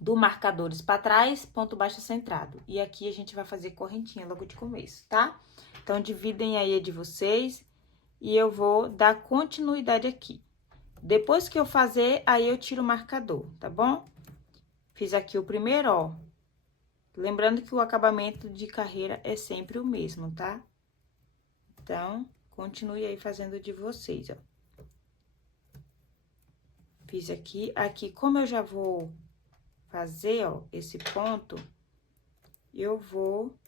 Do marcadores para trás, ponto baixo centrado. E aqui a gente vai fazer correntinha logo de começo, tá? Então, dividem aí a de vocês e eu vou dar continuidade aqui. Depois que eu fazer, aí eu tiro o marcador, tá bom? Fiz aqui o primeiro, ó. Lembrando que o acabamento de carreira é sempre o mesmo, tá? Então, continue aí fazendo de vocês, ó. Fiz aqui. Aqui, como eu já vou fazer, ó, esse ponto, eu vou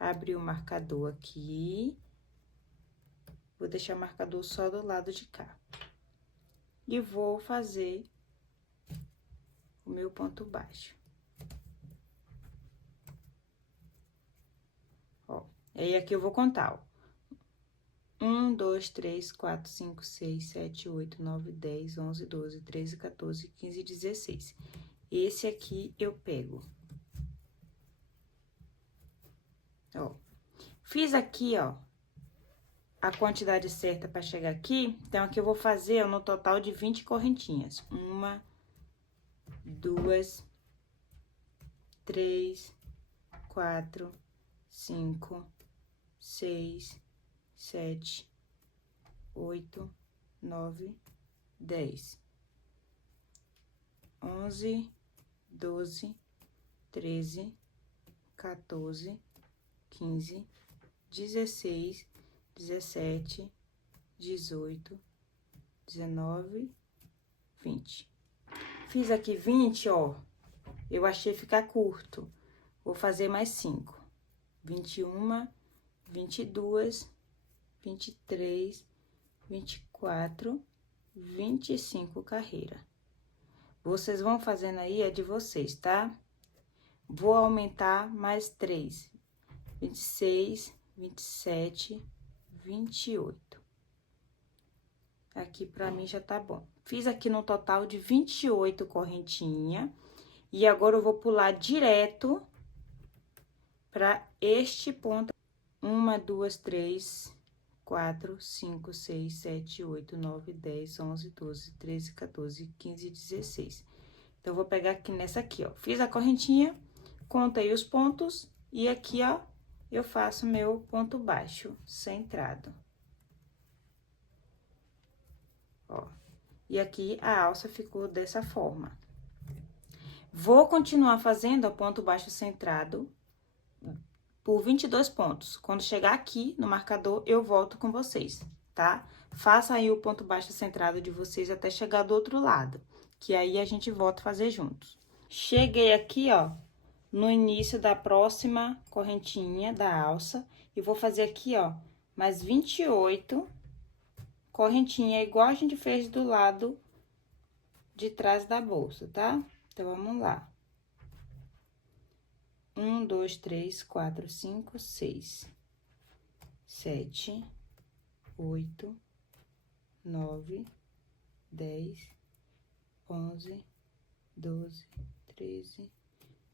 abrir o marcador aqui. Vou deixar o marcador só do lado de cá. E vou fazer o meu ponto baixo. Ó, aí aqui eu vou contar, ó. 1, 2, 3, 4, 5, 6, 7, 8, 9, 10, 11, 12, 13, 14, 15, 16. Esse aqui eu pego. Ó, fiz aqui, ó, a quantidade certa para chegar aqui. Então, aqui eu vou fazer, ó, no total de 20 correntinhas. 1, 2, 3, 4, 5, 6, 7, 8, 9, 10, 11, 12, 13, 14, 15, 16, 17, 18, 19, 20. Fiz aqui 20, ó, eu achei ficar curto. Vou fazer mais 5. 21, 22, 23, 24, 25 carreiras. Vocês vão fazendo aí, é de vocês, tá? Vou aumentar mais 3. 26, 27, 28. Aqui pra mim já tá bom. Fiz aqui no total de 28 correntinha. E agora eu vou pular direto pra este ponto. 1, 2, 3, 4, 5, 6, 7, 8, 9, 10, 11, 12, 13, 14, 15, 16. Então, eu vou pegar aqui nessa aqui, ó. Fiz a correntinha, contei os pontos e aqui, ó, eu faço meu ponto baixo centrado. Ó, e aqui a alça ficou dessa forma. Vou continuar fazendo, ó, ponto baixo centrado por 22 pontos. Quando chegar aqui no marcador, eu volto com vocês, tá? Faça aí o ponto baixo centrado de vocês até chegar do outro lado, que aí a gente volta a fazer juntos. Cheguei aqui, ó, no início da próxima correntinha da alça, e vou fazer aqui, ó, mais 28 correntinha, igual a gente fez do lado de trás da bolsa, tá? Então, vamos lá. 1, 2, 3, 4, 5, 6, 7, 8, 9, 10, 11, 12, 13,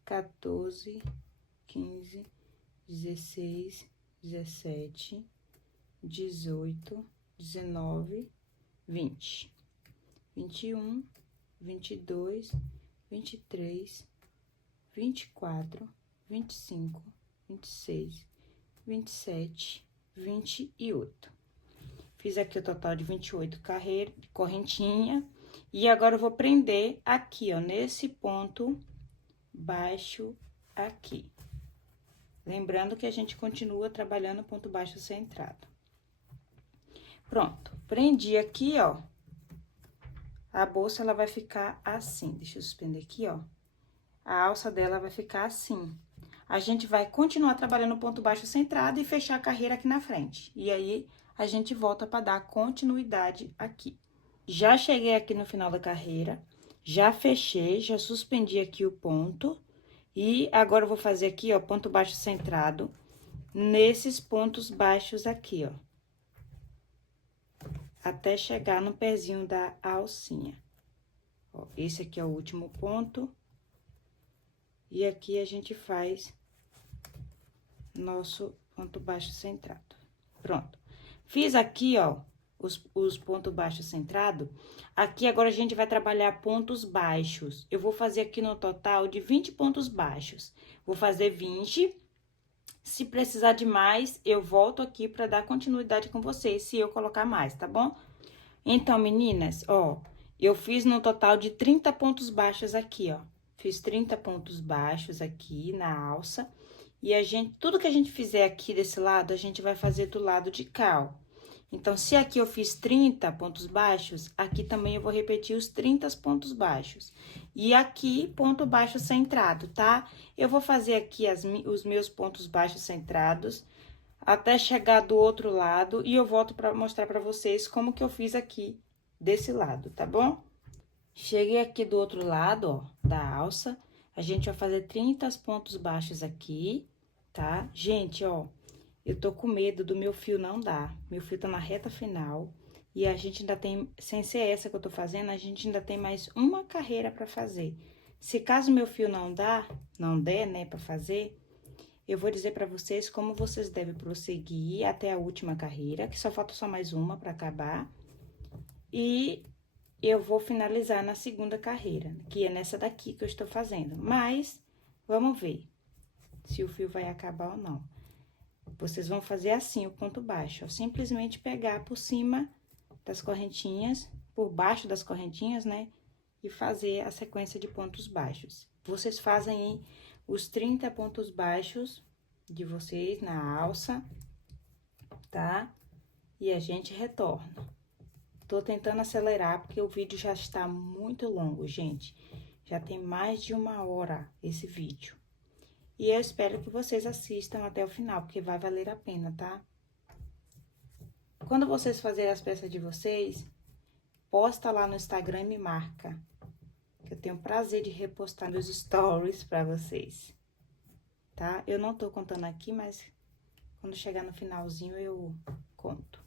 14, 15, 16, 17, 18, 19, 20, 21, 22, 23, 24, 25, 26, 27, 28. Fiz aqui o total de 28 correntinha. E agora, eu vou prender aqui, ó, nesse ponto baixo aqui. Lembrando que a gente continua trabalhando ponto baixo centrado. Pronto, prendi aqui, ó. A bolsa, ela vai ficar assim. Deixa eu suspender aqui, ó. A alça dela vai ficar assim. A gente vai continuar trabalhando o ponto baixo centrado e fechar a carreira aqui na frente. E aí, a gente volta para dar continuidade aqui. Já cheguei aqui no final da carreira, já fechei, já suspendi aqui o ponto. E agora, eu vou fazer aqui, ó, ponto baixo centrado, nesses pontos baixos aqui, ó. Até chegar no pezinho da alcinha. Ó, esse aqui é o último ponto. E aqui a gente faz nosso ponto baixo centrado. Pronto. Fiz aqui, ó, os pontos baixos centrado. Aqui agora a gente vai trabalhar pontos baixos. Eu vou fazer aqui no total de 20 pontos baixos. Vou fazer 20. Se precisar de mais, eu volto aqui para dar continuidade com vocês, se eu colocar mais, tá bom? Então, meninas, ó, eu fiz no total de 30 pontos baixos aqui, ó. Fiz 30 pontos baixos aqui na alça. E tudo que a gente fizer aqui desse lado, a gente vai fazer do lado de cá, ó. Então, se aqui eu fiz 30 pontos baixos, aqui também eu vou repetir os 30 pontos baixos. E aqui, ponto baixo centrado, tá? Eu vou fazer aqui os meus pontos baixos centrados até chegar do outro lado e eu volto para mostrar para vocês como que eu fiz aqui desse lado, tá bom? Cheguei aqui do outro lado, ó, da alça, a gente vai fazer 30 pontos baixos aqui, tá? Gente, ó, eu tô com medo do meu fio não dar, meu fio tá na reta final e a gente ainda tem, sem ser essa que eu tô fazendo, a gente ainda tem mais uma carreira pra fazer. Se caso meu fio não der, né, pra fazer, eu vou dizer pra vocês como vocês devem prosseguir até a última carreira, que só falta só mais uma pra acabar. E eu vou finalizar na segunda carreira, que é nessa daqui que eu estou fazendo. Mas, vamos ver se o fio vai acabar ou não. Vocês vão fazer assim, o ponto baixo, ó. Simplesmente pegar por cima das correntinhas, por baixo das correntinhas, né? E fazer a sequência de pontos baixos. Vocês fazem os 30 pontos baixos de vocês na alça, tá? E a gente retorna. Tô tentando acelerar, porque o vídeo já está muito longo, gente. Já tem mais de 1 hora esse vídeo. E eu espero que vocês assistam até o final, porque vai valer a pena, tá? Quando vocês fazerem as peças de vocês, posta lá no Instagram e me marca. Que eu tenho prazer de repostar meus stories pra vocês, tá? Eu não tô contando aqui, mas quando chegar no finalzinho eu conto.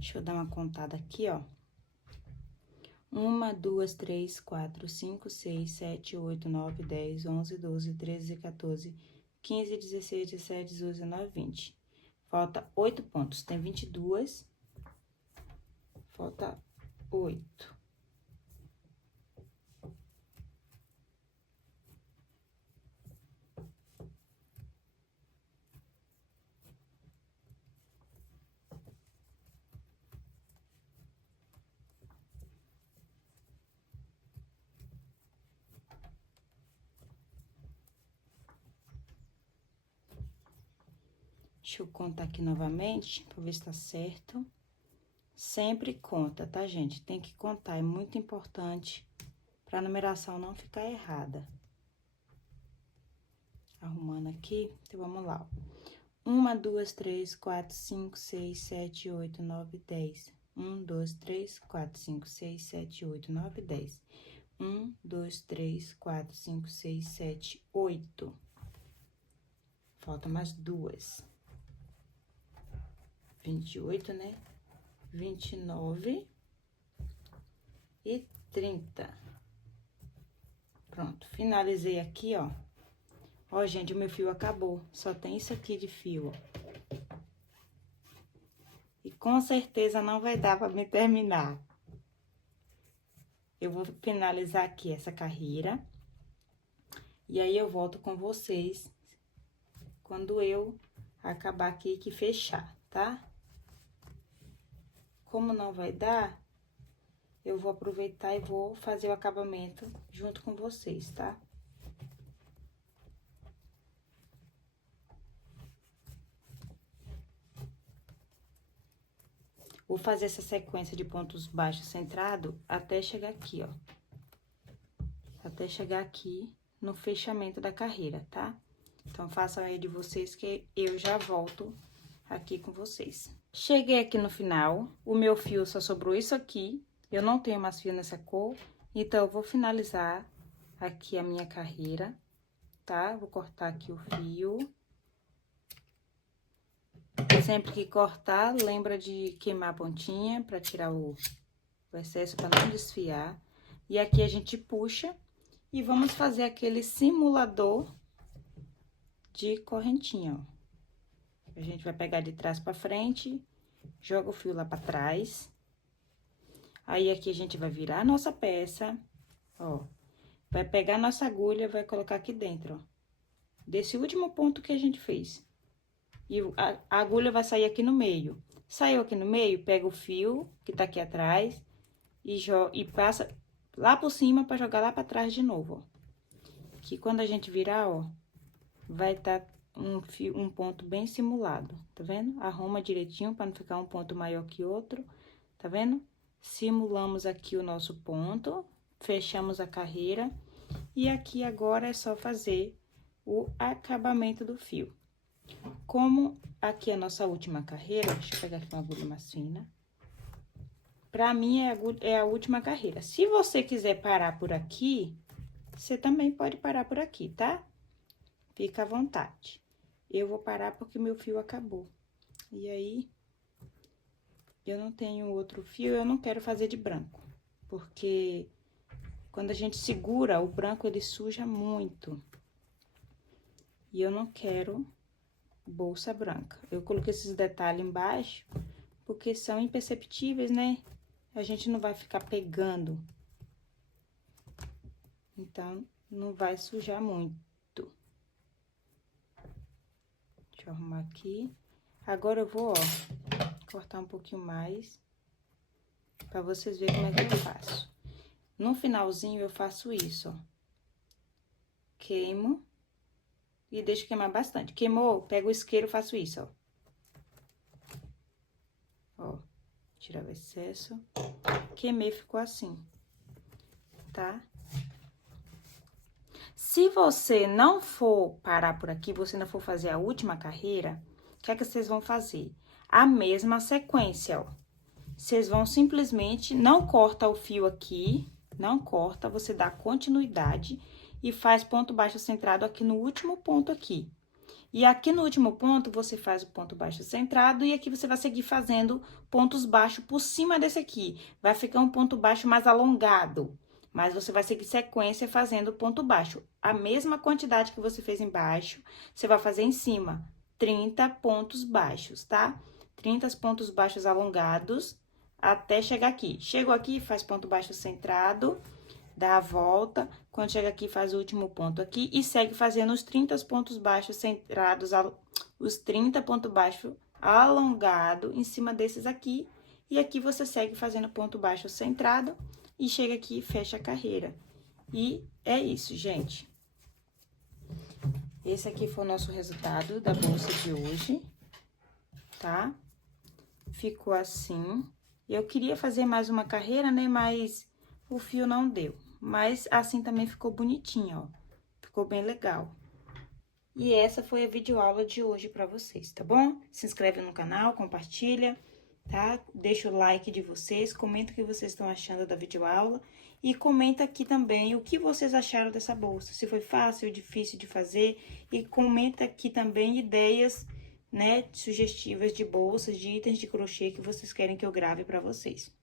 Deixa eu dar uma contada aqui, ó. 1, 2, 3, 4, 5, 6, 7, 8, 9, 10, 11, 12, 13, 14, 15, 16, 17, 18, 19, 20. Falta 8 pontos. Tem 22. Falta 8. Deixa eu contar aqui novamente, pra ver se tá certo. Sempre conta, tá, gente? Tem que contar, é muito importante pra numeração não ficar errada. Arrumando aqui, então, vamos lá. 1, 2, 3, 4, 5, 6, 7, 8, 9, 10. 1, 2, 3, 4, 5, 6, 7, 8, 9, 10. 1, 2, 3, 4, 5, 6, 7, 8. Falta mais 2. 28, né? 29 e 30. Pronto, finalizei aqui, ó, Ó, gente, o meu fio acabou. Só tem isso aqui de fio, ó. E com certeza não vai dar pra me terminar. Eu vou finalizar aqui essa carreira. E aí, eu volto com vocês quando eu acabar aqui que fechar, tá? Como não vai dar, eu vou aproveitar e vou fazer o acabamento junto com vocês, tá? Vou fazer essa sequência de pontos baixos centrado até chegar aqui, ó. Até chegar aqui no fechamento da carreira, tá? Então, façam aí de vocês que eu já volto aqui com vocês. Cheguei aqui no final, o meu fio só sobrou isso aqui. Eu não tenho mais fio nessa cor, então eu vou finalizar aqui a minha carreira, tá? Vou cortar aqui o fio. Sempre que cortar, lembra de queimar a pontinha pra tirar o excesso, pra não desfiar. E aqui a gente puxa e vamos fazer aquele simulador de correntinha, ó. A gente vai pegar de trás pra frente, joga o fio lá pra trás. Aí, aqui a gente vai virar a nossa peça, ó. Vai pegar a nossa agulha, vai colocar aqui dentro, ó. Desse último ponto que a gente fez. E a agulha vai sair aqui no meio. Saiu aqui no meio, pega o fio que tá aqui atrás e passa lá por cima pra jogar lá pra trás de novo, ó. Que quando a gente virar, ó, vai tá um ponto bem simulado, tá vendo? Arruma direitinho pra não ficar um ponto maior que outro, tá vendo? Simulamos aqui o nosso ponto, fechamos a carreira. E aqui agora é só fazer o acabamento do fio. Como aqui é a nossa última carreira, deixa eu pegar aqui uma agulha mais fina. Pra mim, é a última carreira. Se você quiser parar por aqui, você também pode parar por aqui, tá? Fica à vontade. Eu vou parar porque meu fio acabou. E aí, eu não tenho outro fio, eu não quero fazer de branco. Porque quando a gente segura, o branco, ele suja muito. E eu não quero bolsa branca. Eu coloquei esses detalhes embaixo, porque são imperceptíveis, né? A gente não vai ficar pegando. Então, não vai sujar muito. Deixa eu arrumar aqui. Agora, eu vou, ó, cortar um pouquinho mais, pra vocês verem como é que eu faço. No finalzinho, eu faço isso, ó. Queimo. E deixo queimar bastante. Queimou, pego o isqueiro e faço isso, ó. Ó, tirar o excesso. Queimei, ficou assim, tá? Se você não for parar por aqui, você não for fazer a última carreira, o que é que vocês vão fazer? A mesma sequência, ó. Vocês vão simplesmente, não corta o fio aqui, não corta, você dá continuidade e faz ponto baixo centrado aqui no último ponto aqui. E aqui no último ponto, você faz o ponto baixo centrado e aqui você vai seguir fazendo pontos baixos por cima desse aqui. Vai ficar um ponto baixo mais alongado, mas você vai seguir sequência fazendo ponto baixo. A mesma quantidade que você fez embaixo, você vai fazer em cima, 30 pontos baixos, tá? 30 pontos baixos alongados até chegar aqui. Chegou aqui, faz ponto baixo centrado, dá a volta, quando chega aqui, faz o último ponto aqui e segue fazendo os 30 pontos baixos centrados, os 30 pontos baixos alongado em cima desses aqui. E aqui você segue fazendo ponto baixo centrado e chega aqui e fecha a carreira. E é isso, gente. Esse aqui foi o nosso resultado da bolsa de hoje, tá? Ficou assim. Eu queria fazer mais uma carreira, né, mas o fio não deu. Mas assim também ficou bonitinho, ó. Ficou bem legal. E essa foi a videoaula de hoje pra vocês, tá bom? Se inscreve no canal, compartilha, tá? Deixa o like de vocês, comenta o que vocês estão achando da videoaula. E comenta aqui também o que vocês acharam dessa bolsa, se foi fácil ou difícil de fazer. E comenta aqui também ideias, né, sugestivas de bolsas, de itens de crochê que vocês querem que eu grave pra vocês.